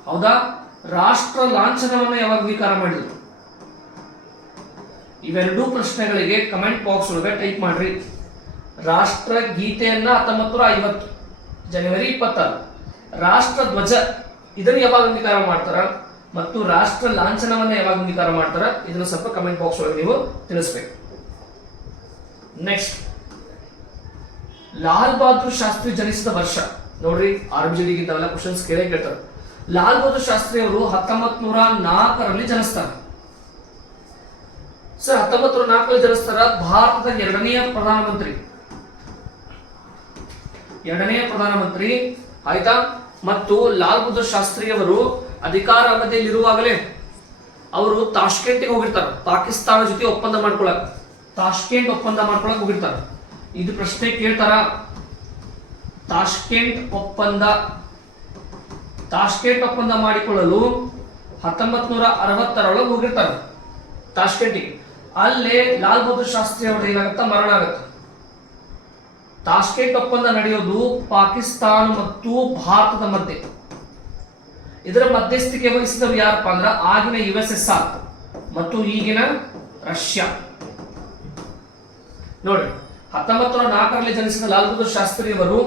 ಹೌದಾ? ರಾಷ್ಟ್ರ ಲಾಂಛನವನ್ನ ಯಾವಾಗ ಅಂಗೀಕಾರ ಮಾಡಿದರು? ಇವೆರಡೂ ಪ್ರಶ್ನೆಗಳಿಗೆ ಕಮೆಂಟ್ ಬಾಕ್ಸ್ ಒಳಗೆ ಟೈಪ್ ಮಾಡ್ರಿ. ರಾಷ್ಟ್ರ ಗೀತೆಯನ್ನ 1950 ಜನವರಿ 26, ರಾಷ್ಟ್ರ ಧ್ವಜ ಇದನ್ನು ಯಾವಾಗ ಅಂಗೀಕಾರ ಮಾಡ್ತಾರ ಮತ್ತು ರಾಷ್ಟ್ರ ಲಾಂಛನವನ್ನ ಯಾವಾಗ ಅಂಗೀಕಾರ ಮಾಡ್ತಾರ, ಇದನ್ನು ಸ್ವಲ್ಪ ಕಮೆಂಟ್ ಬಾಕ್ಸ್ ಒಳಗೆ ನೀವು ತಿಳಿಸ್ಬೇಕು. ನೆಕ್ಸ್ಟ್, ಲಾಲ್ ಬಹದ್ದೂರ್ ಶಾಸ್ತ್ರಿ ಜನಿಸಿದ ವರ್ಷ? ನೋಡ್ರಿ, RBGD ಗಿಂತವೆಲ್ಲ ಕ್ವಶನ್ಸ್ ಕೇಳ್ತಾರೆ. ಲಾಲ್ ಬಹದ್ದೂರ್ ಶಾಸ್ತ್ರಿ ಅವರು 1904 ಜನಿಸ್ತಾರೆ. ಸರ್, 1904 ಜನಿಸ್ತಾರ. ಭಾರತದ ಎರಡನೆಯ ಪ್ರಧಾನಮಂತ್ರಿ, ಆಯ್ತಾ? ಮತ್ತು ಲಾಲ್ ಬಹದ್ದೂರ್ ಶಾಸ್ತ್ರಿ ಅವರು ಅಧಿಕಾರ ಅವಧಿಯಲ್ಲಿರುವಾಗಲೇ ಅವರು ತಾಷ್ಕೆಂಟ್ಗೆ ಹೋಗಿರ್ತಾರೆ. ಪಾಕಿಸ್ತಾನ ಜೊತೆ ಒಪ್ಪಂದ ಮಾಡ್ಕೊಳಕ್ ಹೋಗಿರ್ತಾರೆ. ಇದು ಪ್ರಶ್ನೆ ಕೇಳ್ತಾರ. ತಾಷ್ಕೆಂಟ್ ಒಪ್ಪಂದ ಮಾಡಿಕೊಳ್ಳಲು 1960 ಹೋಗಿರ್ತಾರೆ ತಾಷ್ಕೆಂಟಿಗೆ. ಅಲ್ಲೇ ಲಾಲ್ ಬಹದ್ದೂರ್ ಶಾಸ್ತ್ರಿ ಅವ್ರದ್ದು ಏನಾಗುತ್ತಾ ಮರಣ ಆಗುತ್ತೆ. ತಾಷ್ಕೆಂಟ್ ಒಪ್ಪಂದ ನಡೆಯೋದು ಪಾಕಿಸ್ತಾನ ಮತ್ತು ಭಾರತದ ಮಧ್ಯೆ. ಇದರ ಮಧ್ಯಸ್ಥಿಕೆ ವಹಿಸಿದವರು ಯಾರಪ್ಪ ಅಂದ್ರ ಆಗಿನ USSR ಮತ್ತು ಈಗಿನ ರಷ್ಯಾ. ನೋಡಿ, 1904 ಜನಿಸಿದ ಲಾಲ್ ಬಹದ್ದೂರ್ ಶಾಸ್ತ್ರಿ ಅವರು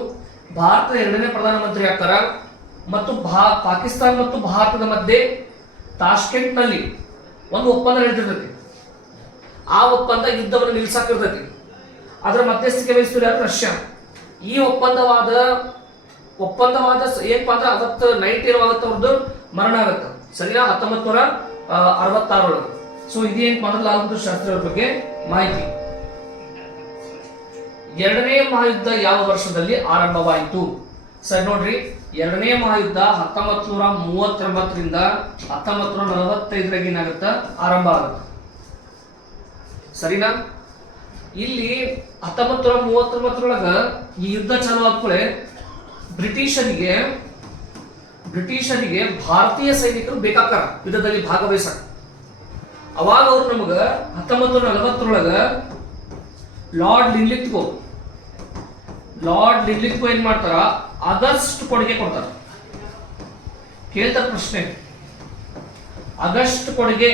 ಭಾರತದ ಎರಡನೇ ಪ್ರಧಾನಮಂತ್ರಿ ಆಗ್ತಾರ ಮತ್ತು ಪಾಕಿಸ್ತಾನ ಮತ್ತು ಭಾರತದ ಮಧ್ಯೆ ತಾಷ್ಕೆಂಟ್ ನಲ್ಲಿ ಒಂದು ಒಪ್ಪಂದ ನಡೆದಿರ್ತೈತಿ. ಆ ಒಪ್ಪಂದ ಯುದ್ಧವನ್ನು ನಿಲ್ಸಾಕಿರ್ತೈತಿ. ಅದರ ಮಧ್ಯಸ್ಥಿಕೆ ವಹಿಸಿದ್ರು ಯಾರು? ರಷ್ಯಾ. ಈ ಒಪ್ಪಂದವಾದ ಏನಪ್ಪಾ ಅಂದ್ರೆ ಅವತ್ತು ನೈಟ್ ಇರುವಾಗತ್ತ ಅವ್ರದ್ದು ಮರಣ ಆಗತ್ತ. ಸರಿನಾ? 1966. ಸೊ ಇದೇನಪ್ಪ ಅಂದ್ರೆ ಲಾಲ್ ಬಹದ್ದೂರ್ ಶಾಸ್ತ್ರಿ ಅವ್ರ ಬಗ್ಗೆ ಮಾಹಿತಿ. ಎರಡನೇ ಮಹಾಯುದ್ಧ ಯಾವ ವರ್ಷದಲ್ಲಿ ಆರಂಭವಾಯಿತು? ಸರಿ, ನೋಡ್ರಿ, ಎರಡನೇ ಮಹಾಯುದ್ಧ 1939 1945 ಏನಾಗುತ್ತ ಆರಂಭ ಆಗುತ್ತೆ. ಸರಿನಾ? ಇಲ್ಲಿ 1939 ಈ ಯುದ್ಧ ಚಾಲು ಆದ್ಮೇಲೆ ಬ್ರಿಟಿಷರಿಗೆ ಭಾರತೀಯ ಸೈನಿಕರು ಬೇಕಾಗ್ತಾರ ಯುದ್ಧದಲ್ಲಿ ಭಾಗವಹಿಸಕ್. ಅವಾಗ ಅವ್ರು ನಮಗ 1940 ಲಾರ್ಡ್ ಲಿನ್ಲಿತ್ಗೋ ಏನ್ ಮಾಡ್ತಾರ? ಆಗಸ್ಟ್ ಕೊಡುಗೆ ಕೊಡ್ತಾರ. ಕೇಳ್ತಾರ ಪ್ರಶ್ನೆ, ಆಗಸ್ಟ್ ಕೊಡುಗೆ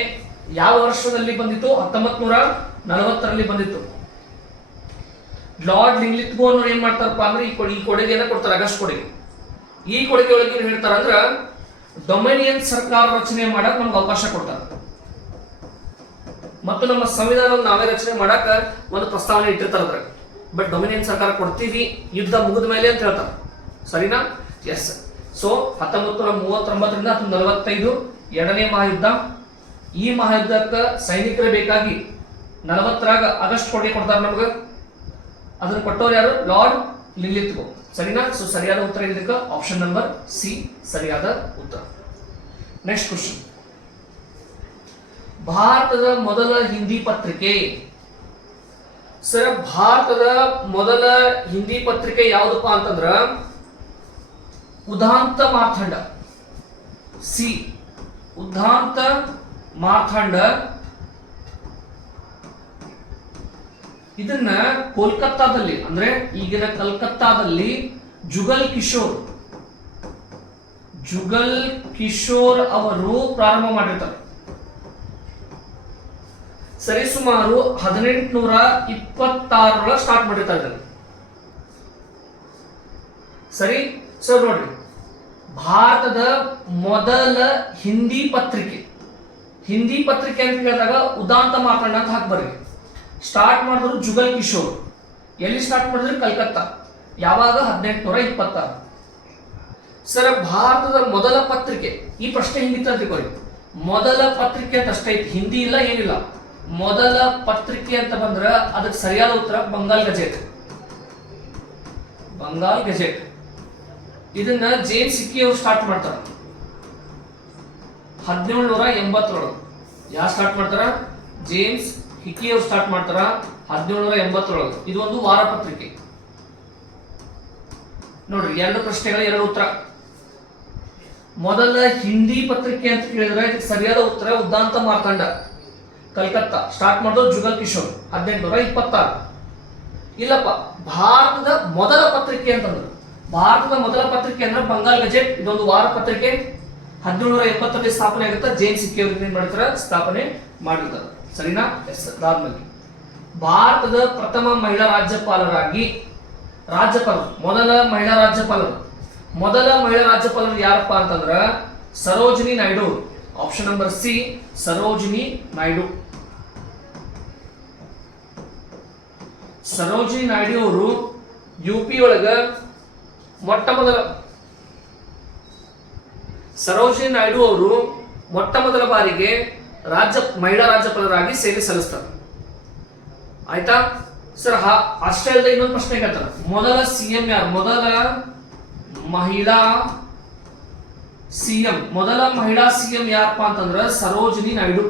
ಯಾವ ವರ್ಷದಲ್ಲಿ ಬಂದಿತ್ತು? 1940 ಬಂದಿತ್ತು. ಲಾರ್ಡ್ ಲಿನ್ಲಿತ್ಗೋ ಅನ್ನೋರು ಏನ್ ಮಾಡ್ತಾರಪ್ಪ ಅಂದ್ರೆ ಈ ಕೊಡುಗೆಯನ್ನ ಕೊಡ್ತಾರೆ, ಆಗಸ್ಟ್ ಕೊಡುಗೆ. ಈ ಕೊಡುಗೆ ಒಳಗೆ ಏನ್ ಹೇಳ್ತಾರ ಅಂದ್ರ ಡೊಮಿನಿಯನ್ ಸರ್ಕಾರ ರಚನೆ ಮಾಡಕ್ ನಮ್ಗೆ ಅವಕಾಶ ಕೊಡ್ತಾರೆ ಮತ್ತು ನಮ್ಮ ಸಂವಿಧಾನವನ್ನು ನಾವೇ ರಚನೆ ಮಾಡಕ್ ಒಂದು ಪ್ರಸ್ತಾವನೆ ಇಟ್ಟಿರ್ತಾರ. ಬಟ್ ಡೊಮಿನಿಯನ್ ಸರ್ಕಾರ ಕೊಡ್ತೀವಿ ಯುದ್ಧ ಮುಗಿದ ಮೇಲೆ ಅಂತ ಹೇಳ್ತಾರೆ. ಸರಿನಾ? ಎಸ್. ಸೊ 1939 1945 ಎರಡನೇ ಮಹಾಯುದ್ಧ. ಈ ಮಹಾಯುದ್ಧಕ್ಕೆ ಸೈನಿಕರೇ ಬೇಕಾಗಿ 40 ಆಗಸ್ಟ್ ಕೊಡುಗೆ ಕೊಡ್ತಾರೆ ನಮ್ಗೆ. ಅದನ್ನ ಕೊಟ್ಟವ್ರು ಯಾರು? ಲಾರ್ಡ್ ಲಿಲಿತ್ಗೋ. ಸರಿನಾ? ಸೊ ಸರಿಯಾದ ಉತ್ತರ ಇದಕ್ಕೆ ಆಪ್ಷನ್ ನಂಬರ್ ಸಿ ಸರಿಯಾದ ಉತ್ತರ. Next question. ಭಾರತದ ಮೊದಲ ಹಿಂದಿ ಪತ್ರಿಕೆ. ಸರ್, ಭಾರತದ ಮೊದಲ ಹಿಂದಿ ಪತ್ರಿಕೆ ಯಾವುದಪ್ಪ ಅಂತಂದ್ರ ಉದಾಂತ ಮಾರ್ತಾಂಡ. ಸಿ ಉದಾಂತ ಮಾರ್ತಾಂಡ. ಇದನ್ನ ಕೋಲ್ಕತ್ತಾದಲ್ಲಿ ಅಂದ್ರೆ ಈಗಿನ ಕಲ್ಕತ್ತಾದಲ್ಲಿ ಜುಗಲ್ ಕಿಶೋರ್ ಅವರು ಪ್ರಾರಂಭ ಮಾಡಿರ್ತಾರೆ. ಸರಿ, ಸುಮಾರು 1826 ಸ್ಟಾರ್ಟ್ ಮಾಡಿರ್ತಾರೆ ಇದನ್ನು. ಸರಿ, ಸೊ ನೋಡ್ರಿ, ಭಾರತದ ಮೊದಲ ಹಿಂದಿ ಪತ್ರಿಕೆ ಅಂತ ಹೇಳಿದಾಗ ಉದಾಂತ ಮಾರ್ತಾಂಡ ಅಂತ ಹಾಕ್ಬರ್ರಿ. ಸ್ಟಾರ್ಟ್ ಮಾಡಿದ್ರು ಜುಗಲ್ ಕಿಶೋರ್. ಎಲ್ಲಿ ಸ್ಟಾರ್ಟ್ ಮಾಡಿದ್ರು? ಕಲ್ಕತ್ತಾ. ಯಾವಾಗ? 1826. ಸರ್, ಭಾರತದ ಮೊದಲ ಪತ್ರಿಕೆ, ಈ ಪ್ರಶ್ನೆ ಹಿಂಗಿತ್ತು ಅಂತ ತಿಳ್ಕೊಳ್ಳಿ. ಮೊದಲ ಪತ್ರಿಕೆ ಅಂತ ಅಷ್ಟೇ ಐತಿ, ಹಿಂದಿ ಇಲ್ಲ ಏನಿಲ್ಲ. ಮೊದಲ ಪತ್ರಿಕೆ ಅಂತ ಬಂದ್ರ ಅದಕ್ಕೆ ಸರಿಯಾದ ಉತ್ತರ ಬಂಗಾಲ್ ಗೆಜೆಟ್. ಇದನ್ನ ಜೇಮ್ಸ್ ಹಿಕ್ಕಿ ಅವರು ಸ್ಟಾರ್ಟ್ ಮಾಡ್ತಾರ 1780. ಯಾರು ಸ್ಟಾರ್ಟ್ ಮಾಡ್ತಾರ? ಜೇಮ್ಸ್ ಹಿಕ್ಕಿ ಅವರು ಸ್ಟಾರ್ಟ್ ಮಾಡ್ತಾರ 1780. ಇದು ಒಂದು ವಾರ ಪತ್ರಿಕೆ. ನೋಡ್ರಿ, 2 ಪ್ರಶ್ನೆಗಳ 2 ಉತ್ತರ. ಮೊದಲ ಹಿಂದಿ ಪತ್ರಿಕೆ ಅಂತ ಕೇಳಿದ್ರೆ ಇದಕ್ಕೆ ಸರಿಯಾದ ಉತ್ತರ ಉದಾಂತ ಮಾರ್ತಾಂಡ, ಕಲ್ಕತ್ತಾ. ಸ್ಟಾರ್ಟ್ ಮಾಡಿದ್ರು ಜುಗಲ್ ಕಿಶೋರ್ 1826. ಇಲ್ಲಪ್ಪ, ಭಾರತದ ಮೊದಲ ಪತ್ರಿಕೆ ಅಂತಂದ್ರು. ಭಾರತದ ಮೊದಲ ಪತ್ರಿಕೆ ಅಂದ್ರೆ ಬಂಗಾಲ್ ಗೆಜೆಟ್. ಇದೊಂದು ವಾರ ಪತ್ರಿಕೆ. 1780 ಸ್ಥಾಪನೆ ಆಗುತ್ತೆ. ಜೇಮ್ಸ್ ಹಿಕ್ಕಿ ಅವರು ಏನ್ ಮಾಡ್ತಾರೆ? ಸ್ಥಾಪನೆ ಮಾಡಿರ್ತಾರೆ. ಸರಿನಾ? ಎಸ್. ಅದಾದ್ಮೇಲೆ ಭಾರತದ ಪ್ರಥಮ ಮಹಿಳಾ ರಾಜ್ಯಪಾಲರು, ಮೊದಲ ಮಹಿಳಾ ರಾಜ್ಯಪಾಲರು ಯಾರಪ್ಪ ಅಂತಂದ್ರ Sarojini Naidu. Option number C Sarojini Naidu. Sarojini Naidu ಅವರು ಯುಪಿ ಒಳಗ ಮೊಟ್ಟ ಮೊದಲ ಬಾರಿಗೆ ಮಹಿಳಾ ರಾಜ್ಯಪಾಲರಾಗಿ ಸೇವೆ ಸಲ್ಲಿಸ್ತಾರೆ. ಆಯ್ತಾ ಸರ್? ಆಸ್ಟ್ರೇಲಿಯಾದ ಇನ್ನೊಂದು ಪ್ರಶ್ನೆ ಕೇಳ್ತಾರೆ. ಮೊದಲ ಸಿಎಂ ಯಾರು? ಮೊದಲ ಮಹಿಳಾ ಸಿಎಂ ಯಾರಪ್ಪ ಅಂತಂದ್ರ ಸರೋಜಿನಿ ನಾಯ್ಡು.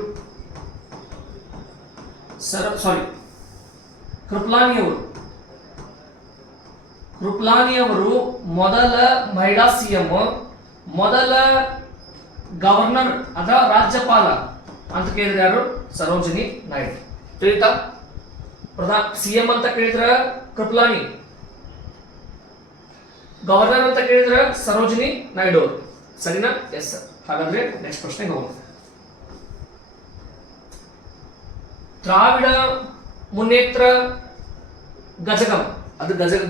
ಕೃಪಲಾನಿ ಅವರು ಮೊದಲ ಮಹಿಳಾ ಸಿಎಂ. ಮೊದಲ ಗವರ್ನರ್ ಅಥವಾ ರಾಜ್ಯಪಾಲ ಅಂತ ಕೇಳಿದ್ರೆ ಯಾರು? ಸರೋಜಿನಿ ನಾಯ್ಡು. ತಿಳಿತಾ? ಸಿಎಂ ಅಂತ ಕೇಳಿದ್ರ ಕೃಪಲಾನಿ, ಗವರ್ನರ್ ಅಂತ ಕೇಳಿದ್ರ ಸರೋಜಿನಿ ನಾಯ್ಡು. ಸರಿನಾ? Yes sir. ಹಾಗಾದ್ರೆ ನೆಕ್ಸ್ಟ್ ಪ್ರಶ್ನೆಗೆ ಹೋಗೋಣ. ದ್ರಾವಿಡ ಮುನ್ನೇತ್ರ ಗಜಗಂ,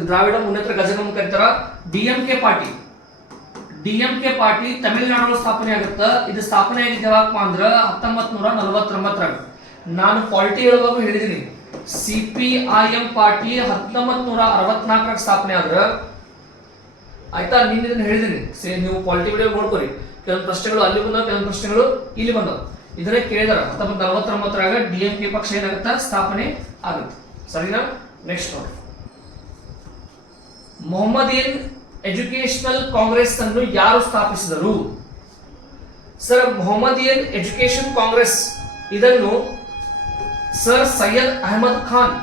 ದ್ರಾವಿಡ ಮುನ್ನೇತ್ರ ಗಜಗಂ ಕರೀತಾರ. ಡಿಎಂಕೆ ಪಾರ್ಟಿ ತಮಿಳುನಾಡು ಸ್ಥಾಪನೆ ಆಗುತ್ತೆ. ಇದು ಸ್ಥಾಪನೆ ಆಗಿದ್ದು ಯಾವಾಗಪ್ಪ ಅಂದ್ರ 1949. ನಾನು ಪಾಲಿಟಿ ಹೇಳುವಾಗ ಹೇಳಿದೀನಿ, ಸಿಪಿಐಎಂ ಪಾರ್ಟಿ 1964 ಸ್ಥಾಪನೆ ಆದ್ರ. ಆಯ್ತಾ? ನಿನ್ನ ಇದನ್ನ ಹೇಳಿದೀನಿ. ನೀವು ಪಾಲಿಟಿ ವಿಡಿಯೋ ನೋಡ್ಕೊರಿ. ಕೆಲವೊಂದು ಪ್ರಶ್ನೆಗಳು ಅಲ್ಲಿ ಬಂದವು, ಕೆಲವೊಂದು ಪ್ರಶ್ನೆಗಳು ಇಲ್ಲಿ ಬಂದವು. ಇದನ್ನೇ ಕೇಳಿದಾರ. 1949 ಡಿಎಂಕೆ ಪಕ್ಷ ಏನಾಗುತ್ತೆ? ಸ್ಥಾಪನೆ ಆಗುತ್ತೆ. ಸರಿನಾ? ನೆಕ್ಸ್ಟ್ ನೋಡಿ, ಮೊಹಮ್ಮದಿಯನ್ ಎಜುಕೇಶನಲ್ ಕಾಂಗ್ರೆಸ್ ಅನ್ನು ಯಾರು ಸ್ಥಾಪಿಸಿದರು? ಸರ್, ಮೊಹಮ್ಮದಿಯನ್ ಎಜುಕೇಶನ್ ಕಾಂಗ್ರೆಸ್ ಇದನ್ನು ಸರ್ ಸೈಯದ್ ಅಹಮದ್ ಖಾನ್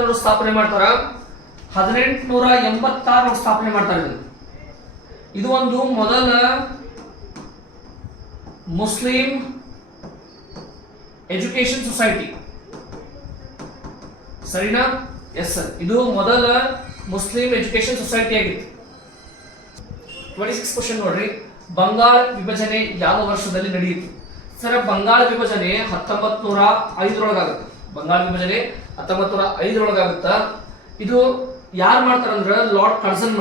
ಅವರು ಸ್ಥಾಪನೆ ಮಾಡ್ತಾರ. 1886 ಸ್ಥಾಪನೆ ಮಾಡ್ತಾರೆ. ಇದು ಒಂದು ಮೊದಲ ಮುಸ್ಲಿಂ ಎಜುಕೇಶನ್ ಸೊಸೈಟಿ. ಸರಿನಾ? Yes sir. ಇದು ಮೊದಲ ಮುಸ್ಲಿಂ ಎಜುಕೇಶನ್ ಸೊಸೈಟಿ ಆಗಿತ್ತು. 26 ಕ್ವಶನ್ ನೋಡ್ರಿ. ಬಂಗಾಳ ವಿಭಜನೆ ಯಾವ ವರ್ಷದಲ್ಲಿ ನಡೆಯಿತು? ಸರ್, ಬಂಗಾಳ ವಿಭಜನೆ 1905 ಬಂಗಾಳ ವಿಭಜನೆ 1905 ಇದು ಯಾರು ಮಾಡ್ತಾರಂದ್ರ ಲಾರ್ಡ್ ಕರ್ಜನ್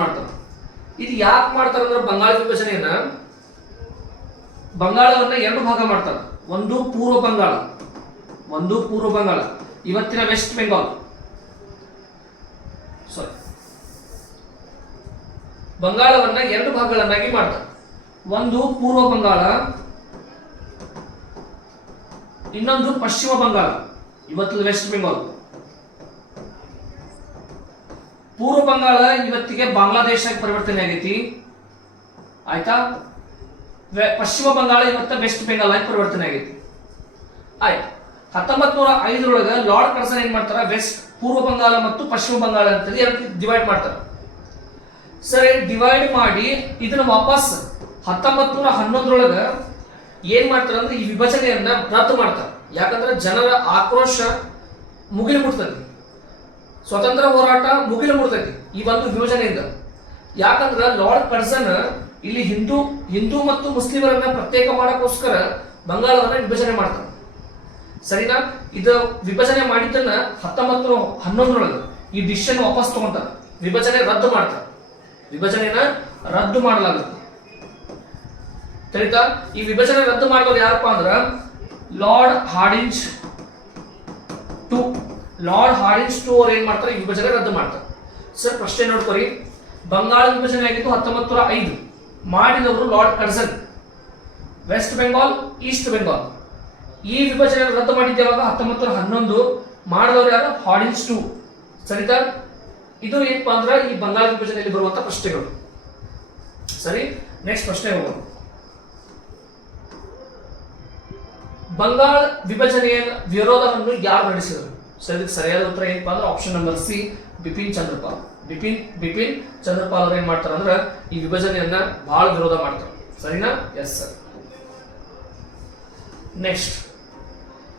ಮಾಡ್ತಾರ. ಇದು ಯಾಕೆ ಮಾಡ್ತಾರಂದ್ರ ಬಂಗಾಳವನ್ನ 2 ಭಾಗ ಮಾಡ್ತಾರೆ. ಒಂದು ಪೂರ್ವ ಬಂಗಾಳ, ಇವತ್ತಿನ ವೆಸ್ಟ್ ಬೆಂಗಾಲ್. ಬಂಗಾಳವನ್ನ 2 ಭಾಗಗಳನ್ನಾಗಿ ಮಾಡ್ತಾರೆ. ಒಂದು ಪೂರ್ವ ಬಂಗಾಳ, ಇನ್ನೊಂದು ಪಶ್ಚಿಮ ಬಂಗಾಳ. ಇವತ್ತು ವೆಸ್ಟ್ ಬೆಂಗಾಲ್. ಪೂರ್ವ ಬಂಗಾಳ ಇವತ್ತಿಗೆ ಬಾಂಗ್ಲಾದೇಶಕ್ಕೆ ಪರಿವರ್ತನೆ ಆಗೈತಿ, ಆಯ್ತಾ. ಪಶ್ಚಿಮ ಬಂಗಾಳ ಇವತ್ತ ವೆಸ್ಟ್ ಬೆಂಗಾಲ್ ಆಗಿ ಪರಿವರ್ತನೆ ಆಗೈತಿ, ಆಯ್ತು. 1905 ಲಾರ್ಡ್ ಕರ್ಸನ್ ಏನ್ ಮಾಡ್ತಾರ, ವೆಸ್ಟ್ ಪೂರ್ವ ಬಂಗಾಳ ಮತ್ತು ಪಶ್ಚಿಮ ಬಂಗಾಳ ಅಂತ ಎರಡು ಡಿವೈಡ್ ಮಾಡ್ತಾರ. ಸರಿ, ಡಿವೈಡ್ ಮಾಡಿ ಇದನ್ನ ವಾಪಸ್ 1911 ಏನ್ ಮಾಡ್ತಾರ ಅಂದ್ರೆ ಈ ವಿಭಜನೆಯನ್ನ ರದ್ದು ಮಾಡ್ತಾರೆ. ಯಾಕಂದ್ರೆ ಜನರ ಆಕ್ರೋಶ ಮುಗಿಲು ಮುಟ್ತದೆ, ಸ್ವತಂತ್ರ ಹೋರಾಟ ಮುಗಿಲು ಮುಟ್ತೈತಿ ಈ ಒಂದು ವಿಭಜನೆಯಿಂದ. ಯಾಕಂದ್ರೆ ಲಾರ್ಡ್ ಕರ್ಸನ್ ಇಲ್ಲಿ ಹಿಂದೂ ಮತ್ತು ಮುಸ್ಲಿಮರನ್ನ ಪ್ರತ್ಯೇಕ ಮಾಡಕ್ಕೋಸ್ಕರ ಬಂಗಾಳವನ್ನ ವಿಭಜನೆ ಮಾಡ್ತಾರೆ, ಸರಿನಾ. ಇದು ವಿಭಜನೆ ಮಾಡಿದ್ದನ್ನ 1911 ಈ ಡಿಸಿಷನ್ ವಾಪಸ್ ತಗೊಂತಾರೆ, ವಿಭಜನೆ ರದ್ದು ಮಾಡ್ತಾರೆ, ವಿಭಜನೆನ ರದ್ದು ಮಾಡಲಾಗುತ್ತೆ. ತಿಳಿತಾ. ಈ ವಿಭಜನೆ ರದ್ದು ಮಾಡಿದವರು ಯಾರಪ್ಪ ಅಂದ್ರ Lord Hardinge two. Lord Hardinge two ಅವ್ರು ಏನ್ ಮಾಡ್ತಾರೆ, ಈ ವಿಭಜನೆ ರದ್ದು ಮಾಡ್ತಾರೆ. ಸರ್ ಪ್ರಶ್ನೆ ನೋಡ್ಕೊರಿ, ಬಂಗಾಳ ವಿಭಜನೆ ಆಗಿತ್ತು 1905, ಮಾಡಿದವರು Lord Curzon. West Bengal, east Bengal, ಈ ವಿಭಜನೆ ರದ್ದು ಮಾಡಿದ್ದೇವಾಗ 1911, ಮಾಡಿದವರು ಯಾರು, ಹಾರ್ಡಿಂಜ್ ಟು, ಸರಿತಾ. ಇದು ಏನಪ್ಪಾ ಅಂದ್ರೆ ಈ ಬಂಗಾಳ ವಿಭಜನೆಯಲ್ಲಿ ಬರುವಂತ ಪ್ರಶ್ನೆಗಳು. ಸರಿ, ನೆಕ್ಸ್ಟ್ ಪ್ರಶ್ನೆ ಹೋಗೋಣ. ಬಂಗಾಳ ವಿಭಜನೆಯ ವಿರೋಧವನ್ನು ಯಾರು ನಡೆಸಿದರು? ಸರಿ, ಸರಿಯಾದ ಉತ್ತರ ಏನಪ್ಪಾ ಅಂದ್ರೆ option number C, Bipin Chandrapal. Bipin Chandrapal ಅವ್ರು ಏನ್ ಮಾಡ್ತಾರ ಅಂದ್ರೆ ಈ ವಿಭಜನೆಯನ್ನ ಬಹಳ ವಿರೋಧ ಮಾಡ್ತಾರೆ, ಸರಿನಾ. Yes sir. ನೆಕ್ಸ್ಟ್,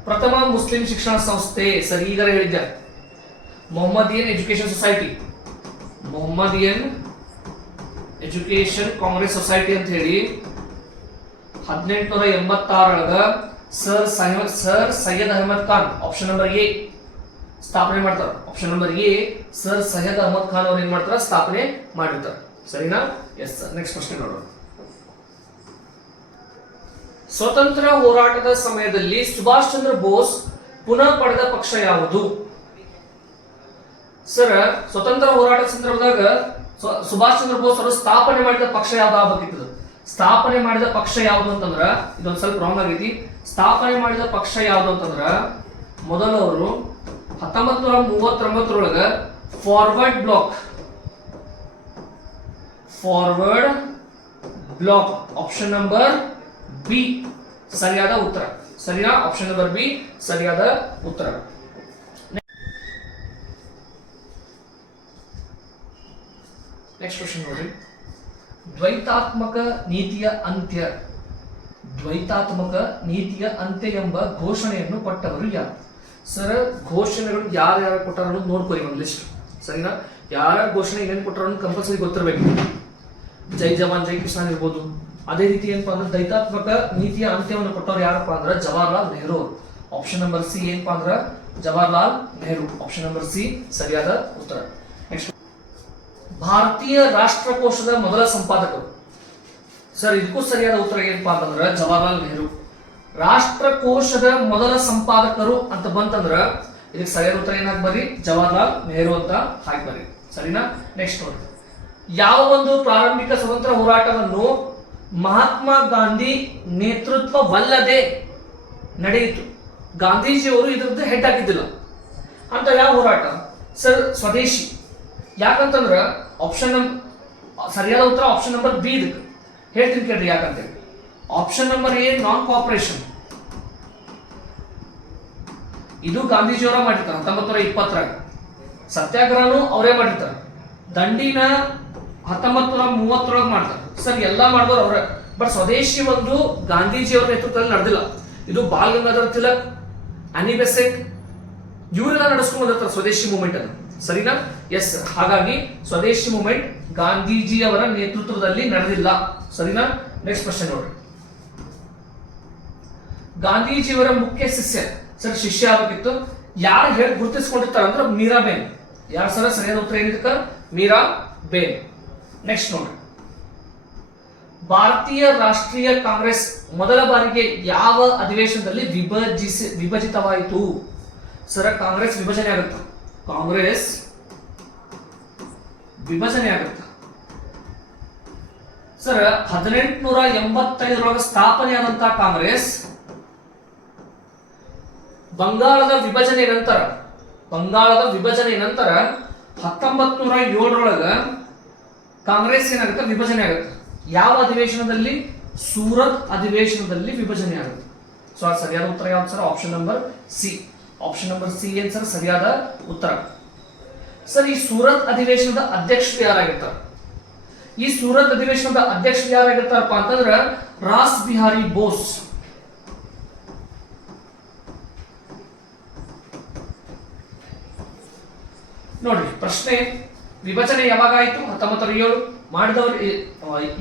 ಪ್ರಥಮ ಮುಸ್ಲಿಂ ಶಿಕ್ಷಣ ಸಂಸ್ಥೆ. ಸರಿ, ಈಗ ಹೇಳಿದ್ದೆ Mohammedan education society, Mohammedan education congress society ಅಂತ ಹೇಳಿ 1886 sir Syed Ahmad Khan, option number A, ಸ್ಥಾಪನೆ ಮಾಡ್ತಾರೆ. Option number A, sir Syed Ahmad Khan ಅವ್ರು ಏನ್ ಮಾಡ್ತಾರೆ, ಸ್ಥಾಪನೆ ಮಾಡಿರ್ತಾರೆ, ಸರಿನಾ. Yes sir. ನೆಕ್ಸ್ಟ್ ಪ್ರಶ್ನೆ ನೋಡೋಣ. ಸ್ವತಂತ್ರ ಹೋರಾಟದ ಸಮಯದಲ್ಲಿ ಸುಭಾಷ್ ಚಂದ್ರ ಬೋಸ್ ಪುನಃ ಪಡೆದ ಪಕ್ಷ ಯಾವುದು? ಸರ್, ಸ್ವತಂತ್ರ ಹೋರಾಟದ ಸಂದರ್ಭದಾಗ ಸುಭಾಷ್ ಚಂದ್ರ ಬೋಸ್ ಅವರು ಸ್ಥಾಪನೆ ಮಾಡಿದ ಪಕ್ಷ ಯಾವ್ದು ಆಗ್ಬೇಕಿತ್ತು? ಸ್ಥಾಪನೆ ಮಾಡಿದ ಪಕ್ಷ ಯಾವುದು ಅಂತಂದ್ರ ಇದೊಂದು ಸ್ವಲ್ಪ ರಾಂಗ್ ಆಗೈತಿ. ಸ್ಥಾಪನೆ ಮಾಡಿದ ಪಕ್ಷ ಯಾವುದು ಅಂತಂದ್ರ ಮೊದಲು ಅವರು 1939 forward bloc, option number B ಸರಿಯಾದ ಉತ್ತರ, ಸರಿನಾ. ಆಪ್ಷನ್ ನಂಬರ್ ಬಿ ಸರಿಯಾದ ಉತ್ತರ. ನೆಕ್ಸ್ಟ್ ಕ್ವೆಶ್ಚನ್ ನೋಡಿ. ದ್ವೈತಾತ್ಮಕ ನೀತಿಯ ಅಂತ್ಯ ಎಂಬ ಘೋಷಣೆಯನ್ನು ಕೊಟ್ಟವರು ಯಾರು? ಸರ್, ಘೋಷಣೆಗಳು ಯಾರ್ಯಾರು ಕೊಟ್ಟಾರ ಅನ್ನೋದು ನೋಡ್ಕೊರಿ ಒಂದು ಲಿಸ್ಟ್, ಸರಿನಾ. ಯಾರ ಘೋಷಣೆ ಏನೇನು ಕೊಟ್ಟಾರ ಅನ್ನೋದು ಕಂಪಲ್ಸರಿ ಗೊತ್ತಿರಬೇಕು. ಜೈ ಜವಾನ್ ಜೈ ಕಿಸಾನ್ ಇರ್ಬೋದು. ಅದೇ ರೀತಿ ಏನಪ್ಪಾ ಅಂದ್ರೆ ದ್ವೈತಾತ್ಮಕ ನೀತಿಯ ಅಂತ್ಯವನ್ನು ಕೊಟ್ಟವ್ರು ಯಾರಪ್ಪ ಅಂದ್ರೆ Jawaharlal Nehru. Option number C ಏನಪ್ಪಾ ಅಂದ್ರೆ Jawaharlal Nehru, option number C ಸರಿಯಾದ ಉತ್ತರ. ನೆಕ್ಸ್ಟ್, ಭಾರತೀಯ ರಾಷ್ಟ್ರಕೋಶದ ಮೊದಲ ಸಂಪಾದಕರು. ಸರ್, ಇದಕ್ಕೂ ಸರಿಯಾದ ಉತ್ತರ ಏನಪ್ಪಾ ಅಂತಂದ್ರೆ ಜವಾಹರ್ಲಾಲ್ ನೆಹರು. ರಾಷ್ಟ್ರಕೋಶದ ಮೊದಲ ಸಂಪಾದಕರು ಅಂತ ಬಂತಂದ್ರ ಇದಕ್ಕೆ ಸರಿಯಾದ ಉತ್ತರ ಏನ್ ಹಾಕ್ಬರಿ, ಜವಾಹರ್ಲಾಲ್ ನೆಹರು ಅಂತ ಹಾಕ್ಬರಿ, ಸರಿನಾ. ನೆಕ್ಸ್ಟ್ ನೋಡಿ, ಯಾವ ಒಂದು ಪ್ರಾರಂಭಿಕ ಸ್ವತಂತ್ರ ಹೋರಾಟವನ್ನು ಮಹಾತ್ಮ ಗಾಂಧಿ ನೇತೃತ್ವವಲ್ಲದೆ ನಡೆಯಿತು? ಗಾಂಧೀಜಿಯವರು ಇದ್ರದ್ದು ಹೆಡ್ ಹಾಕಿದ್ದಿಲ್ಲ ಅಂತ ಯಾವ ಹೋರಾಟ? ಸರ್, ಸ್ವದೇಶಿ. ಯಾಕಂತಂದ್ರ ಸರಿಯಾದ ಉತ್ತರ ಆಪ್ಷನ್ ನಂಬರ್ ಬಿ. ಇದಕ್ಕೆ ಹೇಳ್ತೀನಿ ಕೇಳ್ರಿ ಯಾಕಂತೇಳಿ. Option number A non cooperation, ಇದು ಗಾಂಧೀಜಿಯವರ ಮಾಡಿರ್ತಾರೆ 1920. ಸತ್ಯಾಗ್ರಹನು ಅವರೇ ಮಾಡಿರ್ತಾರೆ. ದಂಡಿನ 1930 ಮಾಡ್ತಾರೆ. ಸರ್, ಎಲ್ಲಾ ಮಾಡಿದವರು ಅವ್ರ. ಬಟ್ ಸ್ವದೇಶಿ ಒಂದು ಗಾಂಧೀಜಿಯವರ ನೇತೃತ್ವದಲ್ಲಿ ನಡೆದಿಲ್ಲ. ಇದು ಬಾಲ್ ಗಂಗಾಧರ್ ತಿಲಕ್, ಅನಿ ಬೆಸೆಂಟ್ ಇವರೆಲ್ಲ ನಡೆಸ್ಕೊಂಡು ಬಂದಿರ್ತಾರೆ ಸ್ವದೇಶಿ ಮೂವ್ಮೆಂಟ್ ಅನ್ನು, ಸರಿನಾ. ಎಸ್, ಹಾಗಾಗಿ ಸ್ವದೇಶಿ ಮೂವ್ಮೆಂಟ್ ಗಾಂಧೀಜಿಯವರ ನೇತೃತ್ವದಲ್ಲಿ ನಡೆದಿಲ್ಲ, ಸರಿನಾ. ನೆಕ್ಸ್ಟ್ ಕ್ವೆಶ್ಚನ್ ನೋಡಿ. ಗಾಂಧೀಜಿಯವರ ಮುಖ್ಯ ಶಿಷ್ಯ. ಸರ್, ಶಿಷ್ಯ ಆಗಬೇಕಿತ್ತು. ಯಾರು ಹೇಳಿ ಗುರುತಿಸಿಕೊಂಡಿರ್ತಾರೆ ಅಂದ್ರೆ ಮೀರಾಬೇನ್. ಯಾರು ಸರ್? ಸರಿಯಾದ ಉತ್ತರ ಏನಿದಕ್ಕ ಮೀರಾಬೇನ್. ನೆಕ್ಸ್ಟ್ ನೋಡಿ, ಭಾರತೀಯ ರಾಷ್ಟ್ರೀಯ ಕಾಂಗ್ರೆಸ್ ಮೊದಲ ಬಾರಿಗೆ ಯಾವ ಅಧಿವೇಶನದಲ್ಲಿ ವಿಭಜಿತವಾಯಿತು? ಸರ್, ಕಾಂಗ್ರೆಸ್ ವಿಭಜನೆ ಆಗುತ್ತೆ. ಕಾಂಗ್ರೆಸ್ ವಿಭಜನೆ ಆಗುತ್ತೆ. ಸರ್, 1885 ಸ್ಥಾಪನೆಯಾದಂತಹ ಕಾಂಗ್ರೆಸ್ ಬಂಗಾಳದ ವಿಭಜನೆ ನಂತರ 1907ರೊಳಗ ಕಾಂಗ್ರೆಸ್ ಏನಾಗುತ್ತೆ, ವಿಭಜನೆ ಆಗುತ್ತೆ. ಯಾವ ಅಧಿವೇಶನದಲ್ಲಿ? ಸೂರತ್ ಅಧಿವೇಶನದಲ್ಲಿ ವಿಭಜನೆ ಆಗುತ್ತೆ. ಸೊ ಅದು ಸರಿಯಾದ ಉತ್ತರ ಯಾವ್ದು sir? Option number C. Option number C ಏನ್ ಸರ್ ಸರಿಯಾದ ಉತ್ತರ. ಸರ್, ಈ ಸೂರತ್ ಅಧಿವೇಶನದ ಅಧ್ಯಕ್ಷರು ಯಾರಾಗಿರ್ತಾರೆ? ಈ ಸೂರತ್ ಅಧಿವೇಶನದ ಅಧ್ಯಕ್ಷರು ಯಾರಾಗಿರ್ತಾರಪ್ಪ ಅಂತಂದ್ರ ರಾಸ್ ಬಿಹಾರಿ ಬೋಸ್. ನೋಡ್ರಿ ಪ್ರಶ್ನೆ, ವಿಭಜನೆ ಯಾವಾಗ ಆಯಿತು? 1907. ಮಾಡಿದವರು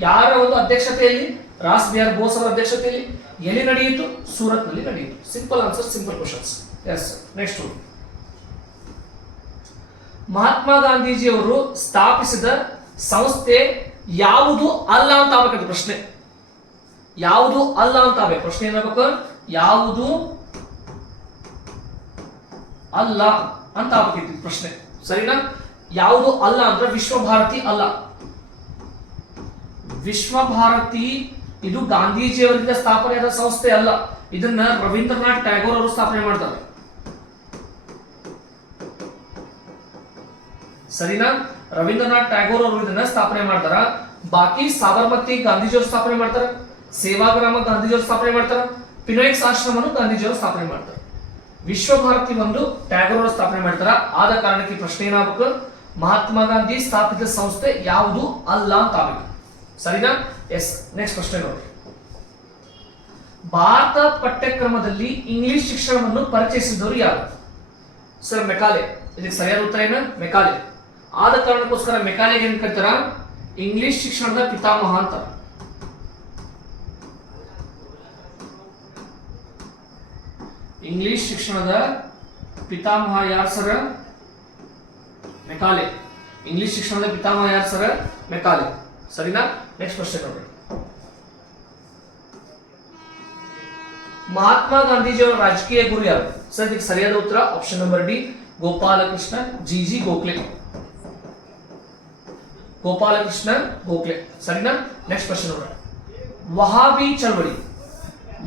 ಯಾರ ಒಂದು ಅಧ್ಯಕ್ಷತೆಯಲ್ಲಿ? ರಾಸ್ ಬಿಹಾರಿ ಬೋಸ್ ಅವರ ಅಧ್ಯಕ್ಷತೆಯಲ್ಲಿ. ಎಲ್ಲಿ ನಡೆಯಿತು? ಸೂರತ್ ನಲ್ಲಿ ನಡೆಯಿತು. Simple answer, simple questions. Yes, next. Mahatma ಗಾಂಧೀಜಿಯವರು ಸ್ಥಾಪಿಸಿದ ಸಂಸ್ಥೆ ಯಾವುದು ಅಲ್ಲ ಅಂತ ಆಗ್ಬೇಕು ಪ್ರಶ್ನೆ. ಯಾವುದು ಅಲ್ಲ ಅಂತ ಆಗ್ಬೇಕು ಪ್ರಶ್ನೆ. ಏನಾಗಬೇಕು? ಯಾವುದು ಅಲ್ಲ ಅಂತ ಆಗ್ಬೇಕಿತ್ತು ಪ್ರಶ್ನೆ. ಸರಿನಾ? ಯಾವುದು ಅಲ್ಲ ಅಂದ್ರೆ ವಿಶ್ವಭಾರತಿ ಅಲ್ಲ. ವಿಶ್ವಭಾರತಿ ಇದು ಗಾಂಧೀಜಿಯವರಿಂದ ಸ್ಥಾಪನೆಯಾದ ಸಂಸ್ಥೆ ಅಲ್ಲ. ಇದನ್ನ ರವೀಂದ್ರನಾಥ್ ಟ್ಯಾಗೋರ್ ಅವರು ಸ್ಥಾಪನೆ ಮಾಡ್ತಾರೆ. ಸರಿನಾ? ರವೀಂದ್ರನಾಥ್ ಟ್ಯಾಗೋರ್ ಅವರು ಇದನ್ನ ಸ್ಥಾಪನೆ ಮಾಡ್ತಾರ. ಬಾಕಿ ಸಾಬರಮತಿ ಗಾಂಧೀಜಿಯವರು ಸ್ಥಾಪನೆ ಮಾಡ್ತಾರೆ, ಸೇವಾಗ್ರಾಮ ಗಾಂಧೀಜಿಯವರು ಸ್ಥಾಪನೆ ಮಾಡ್ತಾರ, ಪಿನೋಕ್ಸ್ ಆಶ್ರಮವನ್ನು ಗಾಂಧೀಜಿಯವರು ಸ್ಥಾಪನೆ ಮಾಡ್ತಾರೆ. ವಿಶ್ವಭಾರತಿ ಒಂದು ಟ್ಯಾಗೋರ್ ಅವರು ಸ್ಥಾಪನೆ ಮಾಡ್ತಾರ. ಆದ ಕಾರಣಕ್ಕೆ ಪ್ರಶ್ನೆ ಏನಾಗಬೇಕು? ಮಹಾತ್ಮ ಗಾಂಧಿ ಸ್ಥಾಪಿತ ಸಂಸ್ಥೆ ಯಾವುದು ಅಲ್ಲ ಅಂತ ಆಗಬೇಕು. ಸರಿನಾ? ಎಸ್, ನೆಕ್ಸ್ಟ್ ಪ್ರಶ್ನೆ ನೋಡಿ. ಭಾರತ ಪಠ್ಯಕ್ರಮದಲ್ಲಿ ಇಂಗ್ಲಿಷ್ ಶಿಕ್ಷಣವನ್ನು ಪರಿಚಯಿಸಿದವರು ಯಾರು? Sir, Macaulay. ಇದಕ್ಕೆ ಸರಿಯಾದ ಉತ್ತರ ಏನು? ಮೆಕಾಲೆ. ಆದ ಕಾರಣಕ್ಕೋಸ್ಕರ ಮೆಕಾಲೆಗೆ ಏನ್ ಕರೀತಾರ? ಇಂಗ್ಲಿಷ್ ಶಿಕ್ಷಣದ ಪಿತಾಮಹ ಅಂತ. ಇಂಗ್ಲಿಷ್ ಶಿಕ್ಷಣದ ಪಿತಾಮಹ ಯಾರು ಸರ್? ಮೆಕಾಲೆ. ಇಂಗ್ಲಿಷ್ ಶಿಕ್ಷಣದ ಪಿತಾಮಹ ಯಾರು ಸರ್? ಮೆಕಾಲೆ. ಸರಿನಾ? ನೆಕ್ಸ್ಟ್ ಕ್ವಶನ್ ನೋಡಿ. ಮಹಾತ್ಮ ಗಾಂಧೀಜಿಯವರ ರಾಜಕೀಯ ಗುರು ಯಾರು? ಸರ್, ಇದಕ್ಕೆ ಸರಿಯಾದ ಉತ್ತರ option number D, Gopalakrishna G Gokhale. Gopalakrishna Gokhale. ಸರಿನಾ? ನೆಕ್ಸ್ಟ್ ಕ್ವಶನ್ ನೋಡಿ.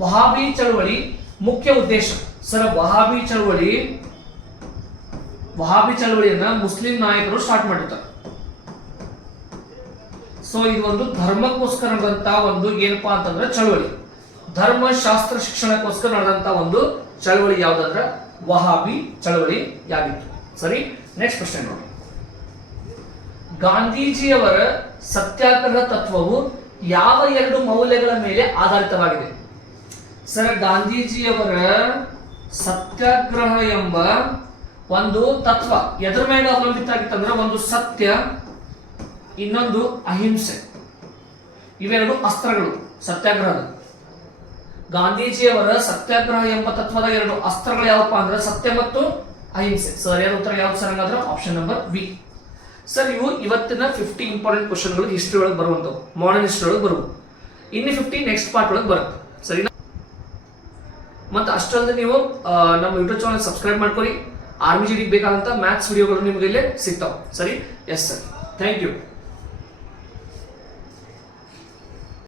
ವಹಾಬಿ ಚಳವಳಿ ಮುಖ್ಯ ಉದ್ದೇಶ? ಸರ್, ವಹಾಬಿ ಚಳವಳಿಯನ್ನ ಮುಸ್ಲಿಂ ನಾಯಕರು ಸ್ಟಾರ್ಟ್ ಮಾಡಿರ್ತಾರೆ. ಸೊ ಇದು ಒಂದು ಧರ್ಮಕ್ಕೋಸ್ಕರ ನಡೆದಂತ ಒಂದು ಏನಪ್ಪಾ ಅಂತಂದ್ರೆ ಚಳವಳಿ, ಧರ್ಮಶಾಸ್ತ್ರ ಶಿಕ್ಷಣಕ್ಕೋಸ್ಕರ ನಡೆದಂತ ಒಂದು ಚಳವಳಿ ಯಾವ್ದಂದ್ರೆ ವಹಾಬಿ ಚಳವಳಿ ಯಾಗಿತ್ತು. ಸರಿ, ನೆಕ್ಸ್ಟ್ ಕ್ವಶನ್ ನೋಡಿ. ಗಾಂಧೀಜಿಯವರ ಸತ್ಯಾಗ್ರಹ ತತ್ವವು ಯಾವ ಎರಡು ಮೌಲ್ಯಗಳ ಮೇಲೆ ಆಧಾರಿತವಾಗಿದೆ? ಸರ್, ಗಾಂಧೀಜಿಯವರ ಸತ್ಯಾಗ್ರಹ ಎಂಬ ಒಂದು ತತ್ವ ಎದರ ಮೇಲೆ ಅವಲಂಬಿತ ಆಗಿತ್ತಂದ್ರೆ ಒಂದು ಸತ್ಯ, ಇನ್ನೊಂದು ಅಹಿಂಸೆ. ಇವೆರಡು ಅಸ್ತ್ರಗಳು ಸತ್ಯಾಗ್ರಹದ. ಗಾಂಧೀಜಿಯವರ ಸತ್ಯಾಗ್ರಹ ಎಂಬ ತತ್ವದ ಎರಡು ಅಸ್ತ್ರಗಳು ಯಾವಪ್ಪ ಅಂದ್ರೆ ಸತ್ಯ ಮತ್ತು ಅಹಿಂಸೆ. ಸರಿಯಾದ ಉತ್ತರ ಯಾವ್ದು ಸರ್ ಹಂಗಾದ್ರೆ? Option number B. ಸರ್, ಇವು ಇವತ್ತಿನ 50 ಇಂಪಾರ್ಟೆಂಟ್ ಕ್ವಶನ್ಗಳು ಹಿಸ್ಟ್ರಿ ಒಳಗೆ ಬರುವಂತವು, ಮಾಡರ್ನ್ ಹಿಸ್ಟ್ರಿ ಒಳಗೆ ಬರುವು. ಇನ್ನು 50 ನೆಕ್ಸ್ಟ್ ಪಾರ್ಟ್ ಒಳಗೆ ಬರುತ್ತೆ. ಸರಿನಾ? ಮತ್ತೆ ಅಷ್ಟೊಂದು ನೀವು ನಮ್ಮ ಯೂಟ್ಯೂಬ್ ಚಾನಲ್ ಸಬ್ಸ್ಕ್ರೈಬ್ ಮಾಡ್ಕೊಳ್ಳಿ. ಆರ್ಮಿ ಜಿಡಿಗೆ ಬೇಕಾದಂತ ಮ್ಯಾಥ್ಸ್ ವಿಡಿಯೋಗಳು ನಿಮಗೆ ಇಲ್ಲೇ ಸಿಗ್ತಾವೆ. ಸರಿ? Yes sir, thank you.